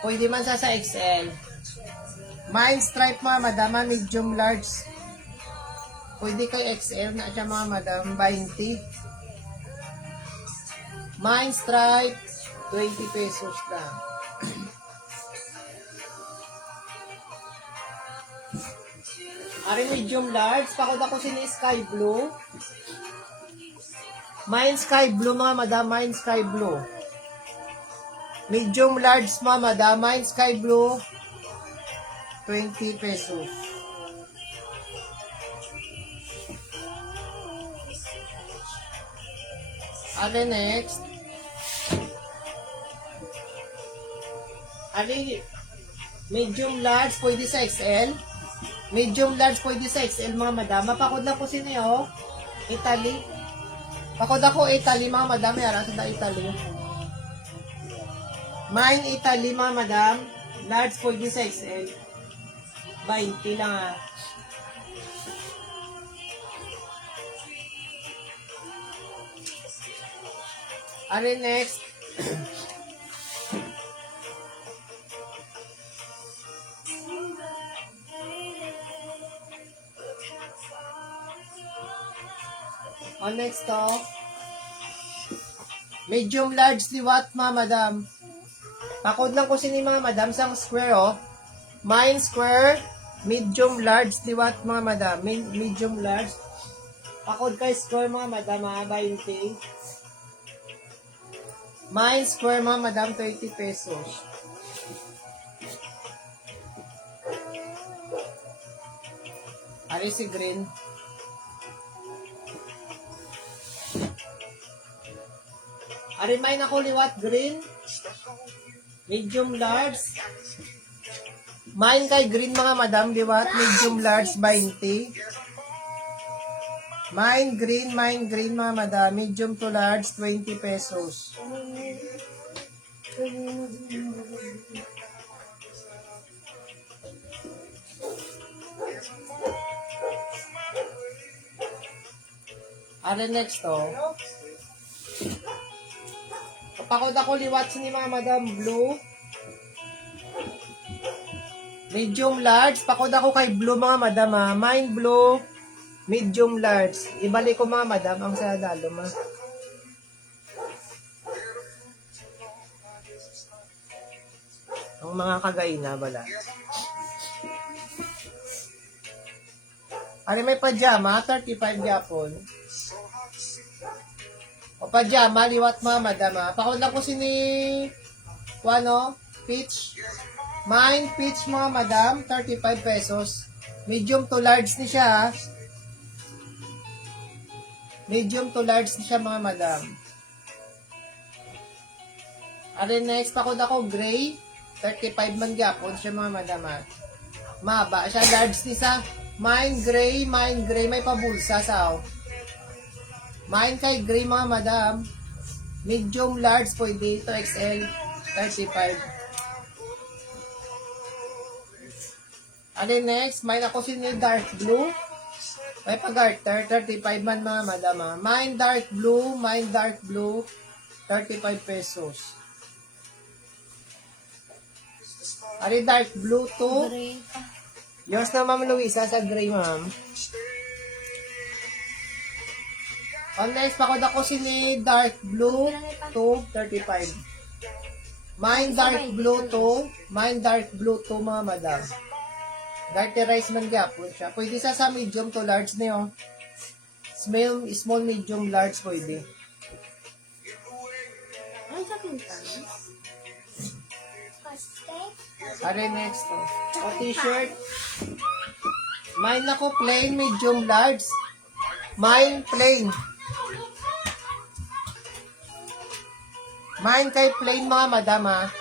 Pwede man sa XL. Mine stripe, mga madam, medium large. Pwede kay XL na siya, mga madam, 20. Mine stripe, 20 pesos lang. Ari, medium large. Pakod ako sini sky blue. Mine sky blue, mga madam. Mine sky blue. Medium large mga madam. Mine sky blue. 20 pesos. Ano next? Ano medium large pwede sa XL? Medium large pwede sa XL mga madam. Mapakod na po sino Italy. Pakod ako Italy mga madam. Yara sa da Italy. Mine Italy mga madam. Large pwede sa XL. 20 lang ah. Ano next? Next to. Medium large liwat mga madam. Pakod lang ko sini mga madam sang square oh. Mine square, medium large liwat mga madam. Medium large. Pakod kay square mga madam ha, 20. Mine square mga madam 20 pesos. Ari si green. Ari may ako liwat green. Medium large. Mine kay green mga madam liwat. Medium large 20. Mine green mga madam. Medium to large 20 pesos. Ano next to? Kapakod ako liwat ni mga madam blue. Medium large. Pakod ako kay blue mga madam ha. Mine blue. Medium large. Ibalik ko mga madam ang sadalo ma. Ang mga kagaina bala. Ano may pajama? 35 yapon. O pajama, liwat mga madam ha. Pakod lang ko sini peach. Mine peach mga madam, 35 pesos. Medium to large ni siya ha. Medium to large ni siya mga madam. Ano next, pakod ako gray. 35 man gyapon siya mga madam ha. Maba siya, large ni sa. Mine gray, may pabulsa sa Mine kay gray mga madam. Medium large pwede ito XL 35. Ano next? Mine ako sini dark blue. May pag-garter 35 man mga madam ha. Mine dark blue 35 pesos. Ano dark blue to? Yours na Ma'am Luisa sa gray ma'am. Next, pakod ako sini dark blue to 35. Mine dark blue to mga madam. Garterize man gyapon siya. Pwede sa medium to large na yun. Small, medium, large pwede. Ay, sa kintan. Ano next to? O t-shirt. Mine ako plain, medium, large. Mine plain. Mine kay plain mga madam ha.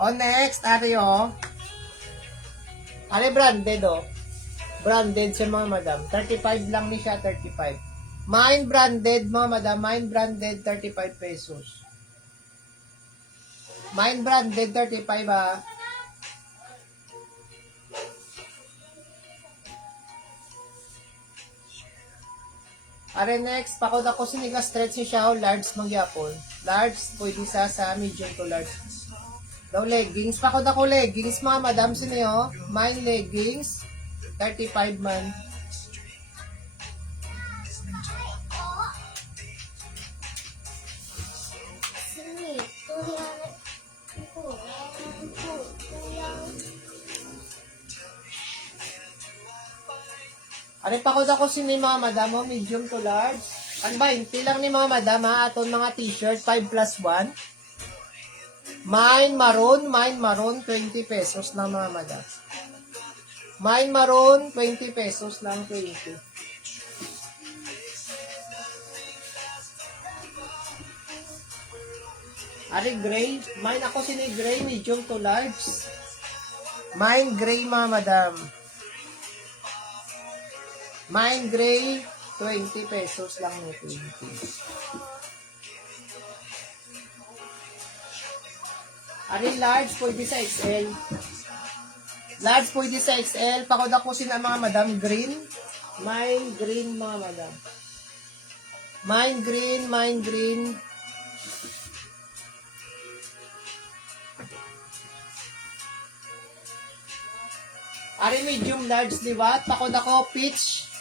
O next, ari o. Ari branded o. Branded siya mga madam. 35 lang ni siya, 35. Mine branded mga madam. Mine branded 35 pesos. Mine branded 35 ha. Are next, pakod ako siniga stretch ni siya o large magyapon. Large, pwede sa medium to large. Daw leggings, pakod ako leggings mga madam siniyo. Mine leggings, 35 man. Ano pakod ako sini mga madam o medium to large. Ang 20 lang ni mga madam ha, aton mga t-shirt, 5 plus 1. Mine maroon, 20 pesos lang mga madam. Mine maroon, 20 pesos lang, 20. Ari gray, mine ako sini gray, medium to large. Mine gray mga madam. Mine gray, 20 pesos lang ni 20. Ari large, pwede sa XL. Large, pwede sa XL. Pakod ako sila mga madam, green. Mine green mga madam. Mine green. Ari medium large, liwat. Pakod ako peach.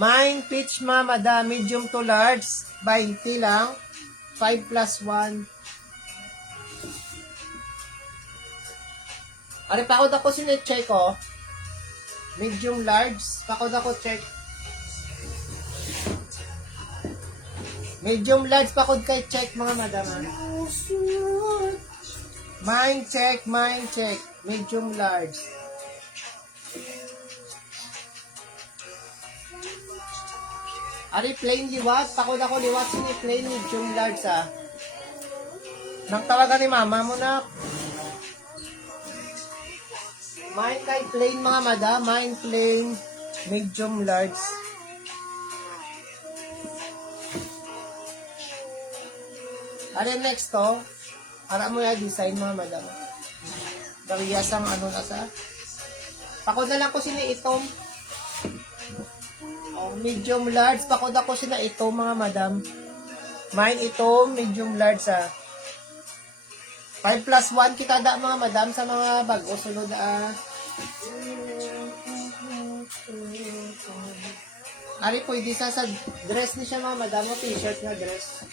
Mine peach mga madam, medium to large. 20 lang. 5 plus 1. Ari, pakod ako sine-check ko. Medium large. Pakod ako check. Medium large, pakod kay check mga madam. Mine check. Medium large. Ari, plain liwat. Pakod ako liwat sini plain medium large ha. Nang tawagan ni mama mo na. Mine kay plain mga madam. Mine plain medium large. Ari, next to. Para mo yung design mga madam. Parehas ang ano na sa. Pakod na lang ko sini itong. Oh, medium large. Pakod ako sila ito mga madam. Mine ito, medium large ha. 5 plus 1 kita da mga madam sa mga bago. Sunod Ari, pwede sa dress ni siya mga madam. O t-shirt na dress.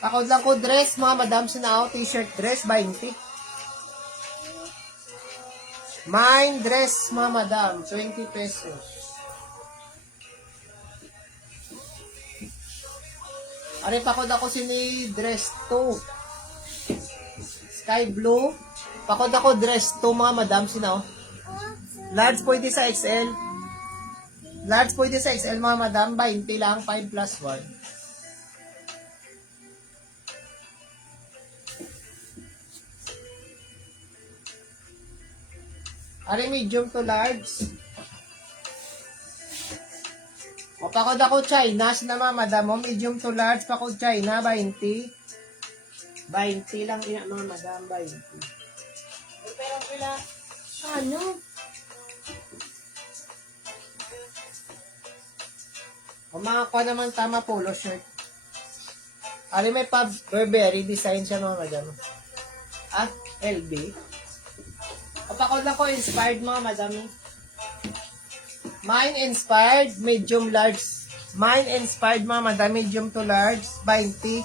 Pakod lang ko dress mga madam. Sinao t-shirt dress, 20. Mine dress mga madam, 20 pesos. Ari, pakod ako sini dress 2. Sky blue. Pakod ako dress 2 mga madam. Sinaw? Large pwede sa XL. Large pwede sa XL mga madam. 20 lang. 5 plus 1. Ari, medium to large. O, pakod ako China. Sina mga madam mo. Medium to large. Pakod China. 20. 20 lang ina mga madam. 20. Pero pila. Ano? O, makakuha naman tama polo shirt. Ari, may pa Burberry design siya mga madam. LB. O, pakod lang ko inspired mga madam. Mine inspired, medium large. Mine inspired mga madam, medium to large, 20.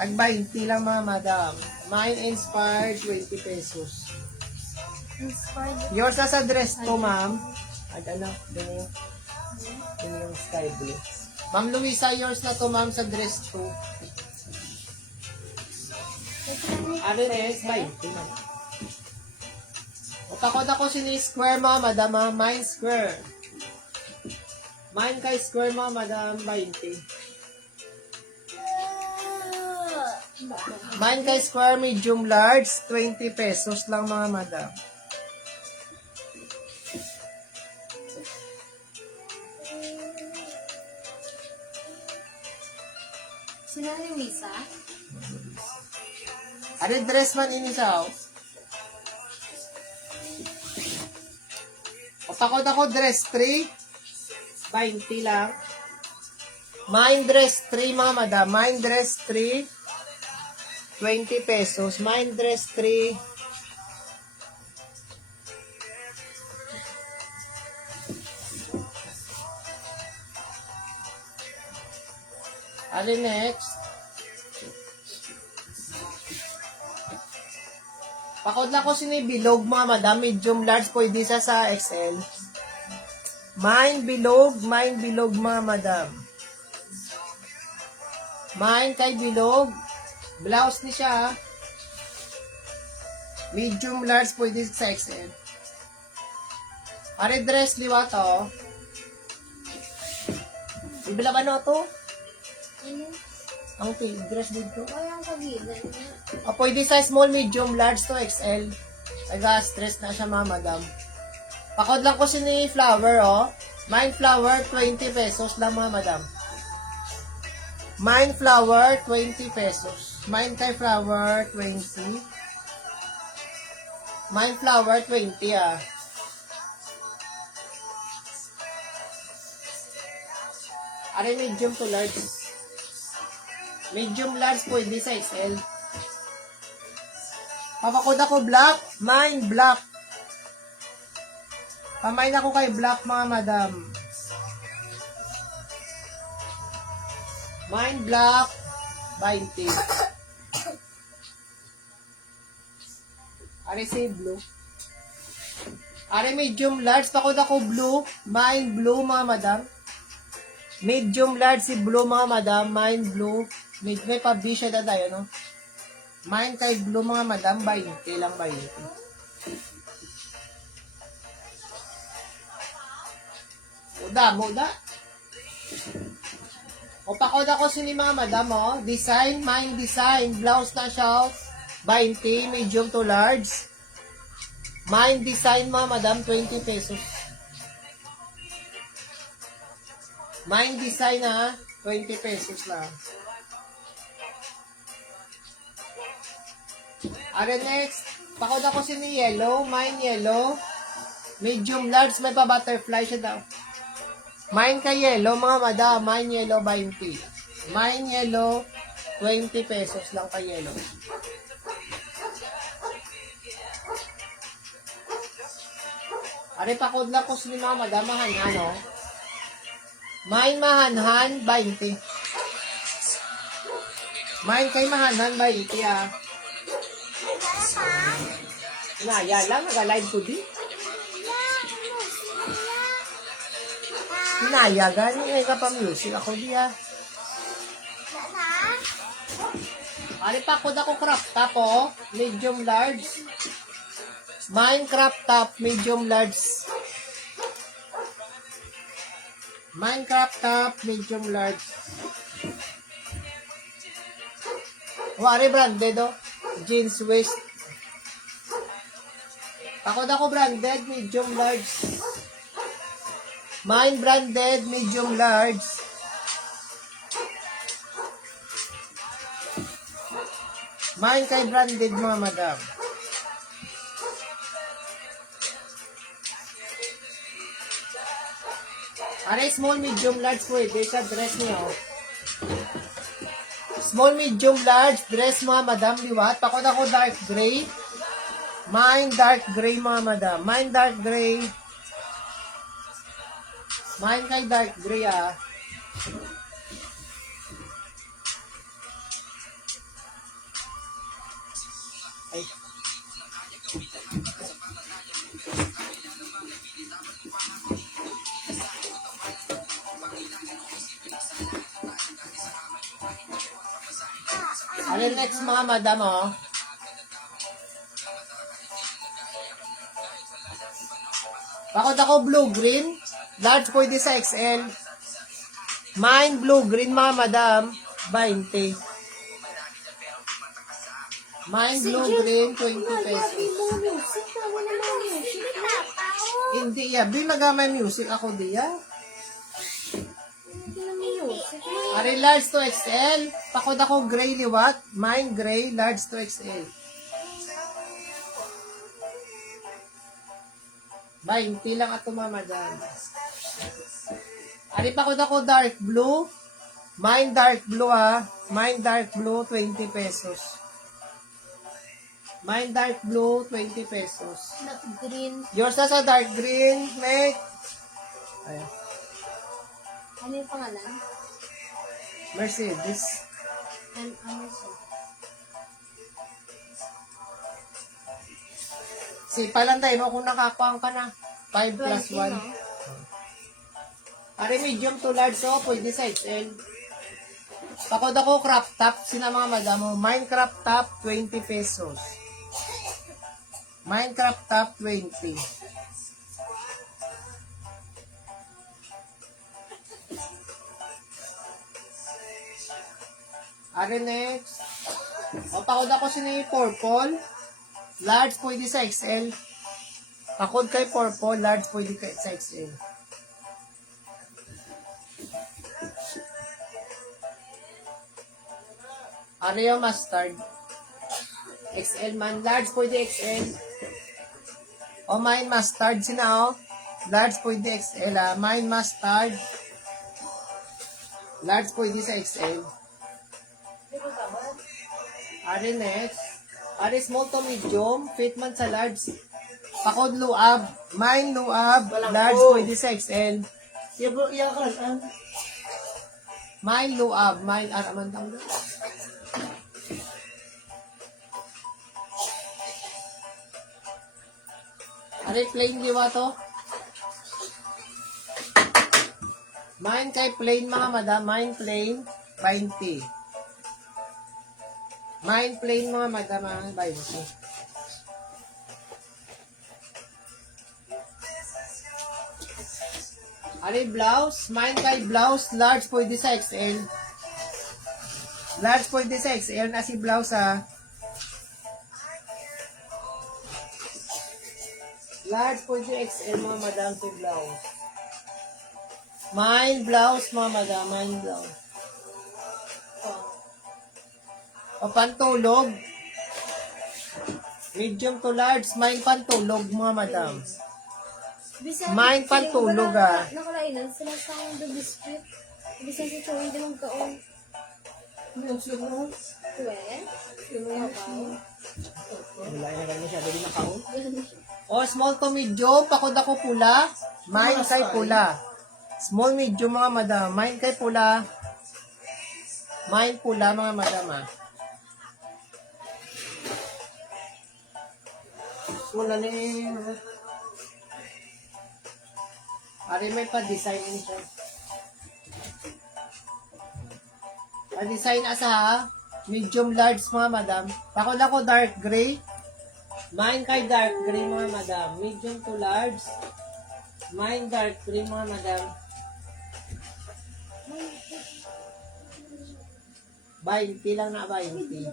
Tag 20 lang mga madam. Mine inspired, 20 pesos. Inspired. Yours na sa dress to, ma'am. Ano, dun yung sky blue. Ma'am Luisa, yours na to, ma'am, sa dress to. Ano rin, 20, ma'am. O, pakod ako sini square mga madam, ha? Mine square. Mine kay square mga madam, 20. Mine kay square medium large, 20 pesos lang mga madam. Sino ni Lisa? Ano dress man ini sa O, pakod ako dress 3, 20 lang. Mine dress 3 mga madam. Mine dress 3, 20 pesos. Mine dress 3. Ano next? Pakod lang ko sinibilog mga madam. Medium large pwede sa XL. Mine bilog mga madam. Mine kay bilog. Blouse ni siya. Medium large pwede sa XL. Are dress liwa to. Ibila ba no to? Ano? Ang dress dito. Walang kagilan niya. Pwede sa small, medium, large to XL. Stress na siya mga madam. Pakod lang ko si ni flower, oh. Mine flower, 20 pesos lang mga madam. Mine flower, 20 pesos. Mine kay flower, 20. Mine flower, 20 ah. Are medium to large. Medium large pwede sa XL. Papakod ako black. Mine black. Pamain ako kay black mga madam. Mine black. 20. Are say blue. Are medium large. Pakod ako blue. Mine blue mga madam. Medium large si blue mga madam. Mine blue. May pa-B siya na tayo, no? Mine kay blue mga madam. 20 lang 20. Muda. O pakod ako sini mga madam, oh. Design, mine design. Blouse na siya, 20. Medium to large. Mine design mga madam, 20 pesos. Mine design ha, 20 pesos lang. Are next, pakod ako si ni yellow, mine yellow. Medium large, may pa butterfly siya daw. Mine kay yellow mga madam, mine yellow 20. Mine yellow, 20 pesos lang kay yellow. Are pakod lang ko si ni mga madam, mahanhan, oh. Mine mahanhan, 20. Mine kay mahanhan, 20, ah. Naya lang, nag-live ko di. Naya, gani ngay ka pa music. Ako di, ah. Ari pa ako crop top, oh. Medium large. Mine crop top, medium large. Mine crop top, medium large. Wari branded, oh. Jeans waist. Ako branded, medium large. Mine branded, medium large. Mine kay branded mga madam. Are small, medium, large pwede sa dress niyo. Small, medium, large dress mga madam, liwat. Pakod ako dark gray. Mine dark gray mga madam. Mine dark gray. Mine kay dark gray ah. Ay. Ano next mga madam, oh? Pakod ako blue-green. Large pwede sa XL. Mine blue-green mga madam. 20. Mine blue-green, 20 pesos. Hindi, yeah. Di magamay music ako diya. Are large to XL. Pakod ako gray liwat. Mine gray, large to XL. 20 lang ato mga madam. Ari pakod ako dark blue. Mine dark blue ah. Mine dark blue, 20 pesos. Mine dark blue, 20 pesos. Dark green. Yours na sa dark green, mate. Ayan. Ano yung pangalan? Mercedes. And Amazon. Si palantay mo kung nakakuha ka na. 5 plus 1. no? Are medium to large, so pwede sa XL. Pakod ako crop top, sina mga madam mo. Minecraft top, 20 pesos. Minecraft top, 20. Are next. O, pakod ako sina yung purple. Large pwede sa XL. Pakod kay purple, large pwede kay sa XL. Ano yung mustard? XL man. Large pwede XL. O, mine mustard. Sina o? Large pwede XL ah. Mine mustard. Large pwede sa XL. Are next. Are small to medium. Fit man sa large. Pakod luab. Mine luab. Large pwede sa XL. Mine luab. Mine araman tang. Are plain liwa to? Mine kay plain mga madam. Mine plain. 20. Mine plain mga madam. 20. Are blouse? Mine kay blouse. Large pwede sa XL. Large pwede sa XL na si blouse ha. Large pwede XL mga madam si blouse. Mine blouse mga madam. Mine blouse. O pantulog. Medium to large. Mine pantulog mga madam. Mine pantulog ah. Nakalainan sila sa the biscuit. Bisan si Chloe din ang kaon. Tuwen? Wala na ganyan siya. Dali na kaon. O small to medium. Pakod ako pula. Mine kay pula. Small medium mga madam. Mine kay pula. Mine pula mga madam ah. Wala na Ari may pa-design siya. Pa-design asa ha. Medium large mga madam. Pakod ako dark gray. Mine kay dark gray mga madam. Medium to large. Mine dark gray mga madam. 20 lang na 20.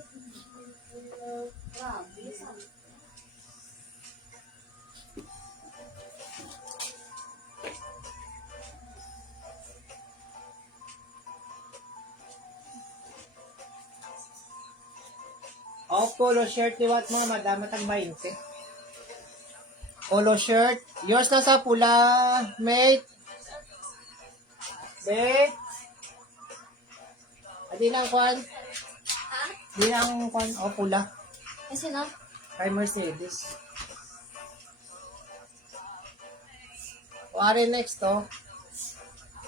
O, polo shirt liwat mga madam at ang 20. Polo shirt. Yours na sa pula, mate. Be. Adi lang kwan. Di lang kwan. O, pula. Kasi na? Kay Mercedes. O, are next to.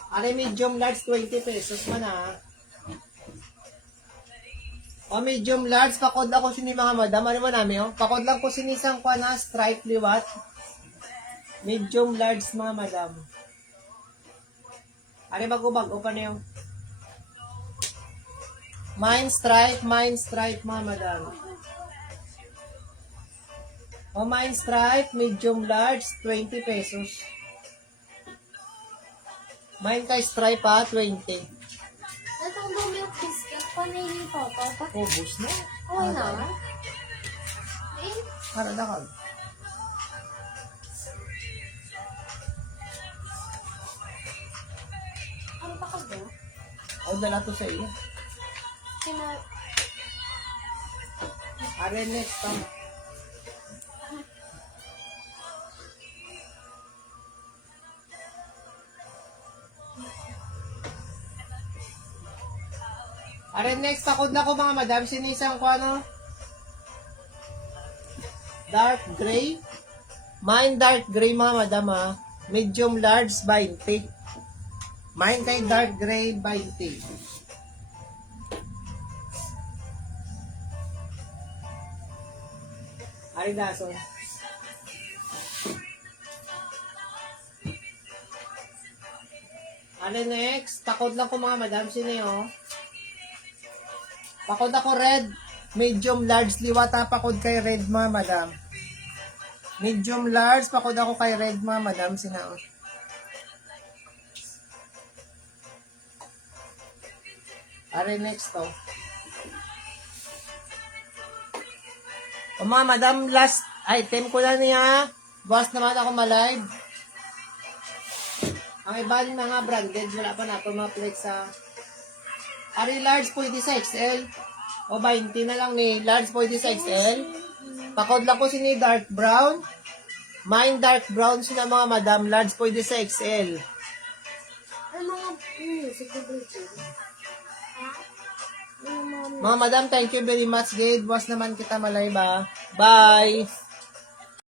Are medium large 20 pesos man ha. O medium large, pakod ako sini mga madam. Ano man namin o? Pakod lang ko sinisang kwa na stripe liwat. Medium large mga madam. Ano bago-bago pa na yung? Mine stripe mga madam. O mine stripe, medium large, 20 pesos. Mine kay stripe ha, 20. Natong milk biscuit pa na yung papa pa. Ubus na. Okay na? Eh, Para na ka. ano pa ka ba? O dala to sa iyo. Kina... Are next time. Are next, pakod na ko mga madam. Sinisang ko ano? Dark gray. Mine dark gray mga madam ha. Medium large, 20. Mine kay dark gray, 20. Ari dason. Ano next? Pakod lang ko mga madam. Sino yun? Pakod ako red. Medium large. Liwata pakod kay red mga madam. Medium large. Pakod ako kay red mga madam. Sino yun? Are next to. O mga madam, last item ko na niya. Bukas naman ako malive. Ang iba yung mga branded, wala pa na ito mga flex sa... Are large pwede sa XL? O 20 na lang ni large pwede sa XL? Pakod lang ko sini dark brown. Mine dark brown sila mga madam, large pwede sa XL. Ay, mga music na dito. Mga madam, thank you very much, Gade. Bukas naman kita malay ba? Bye!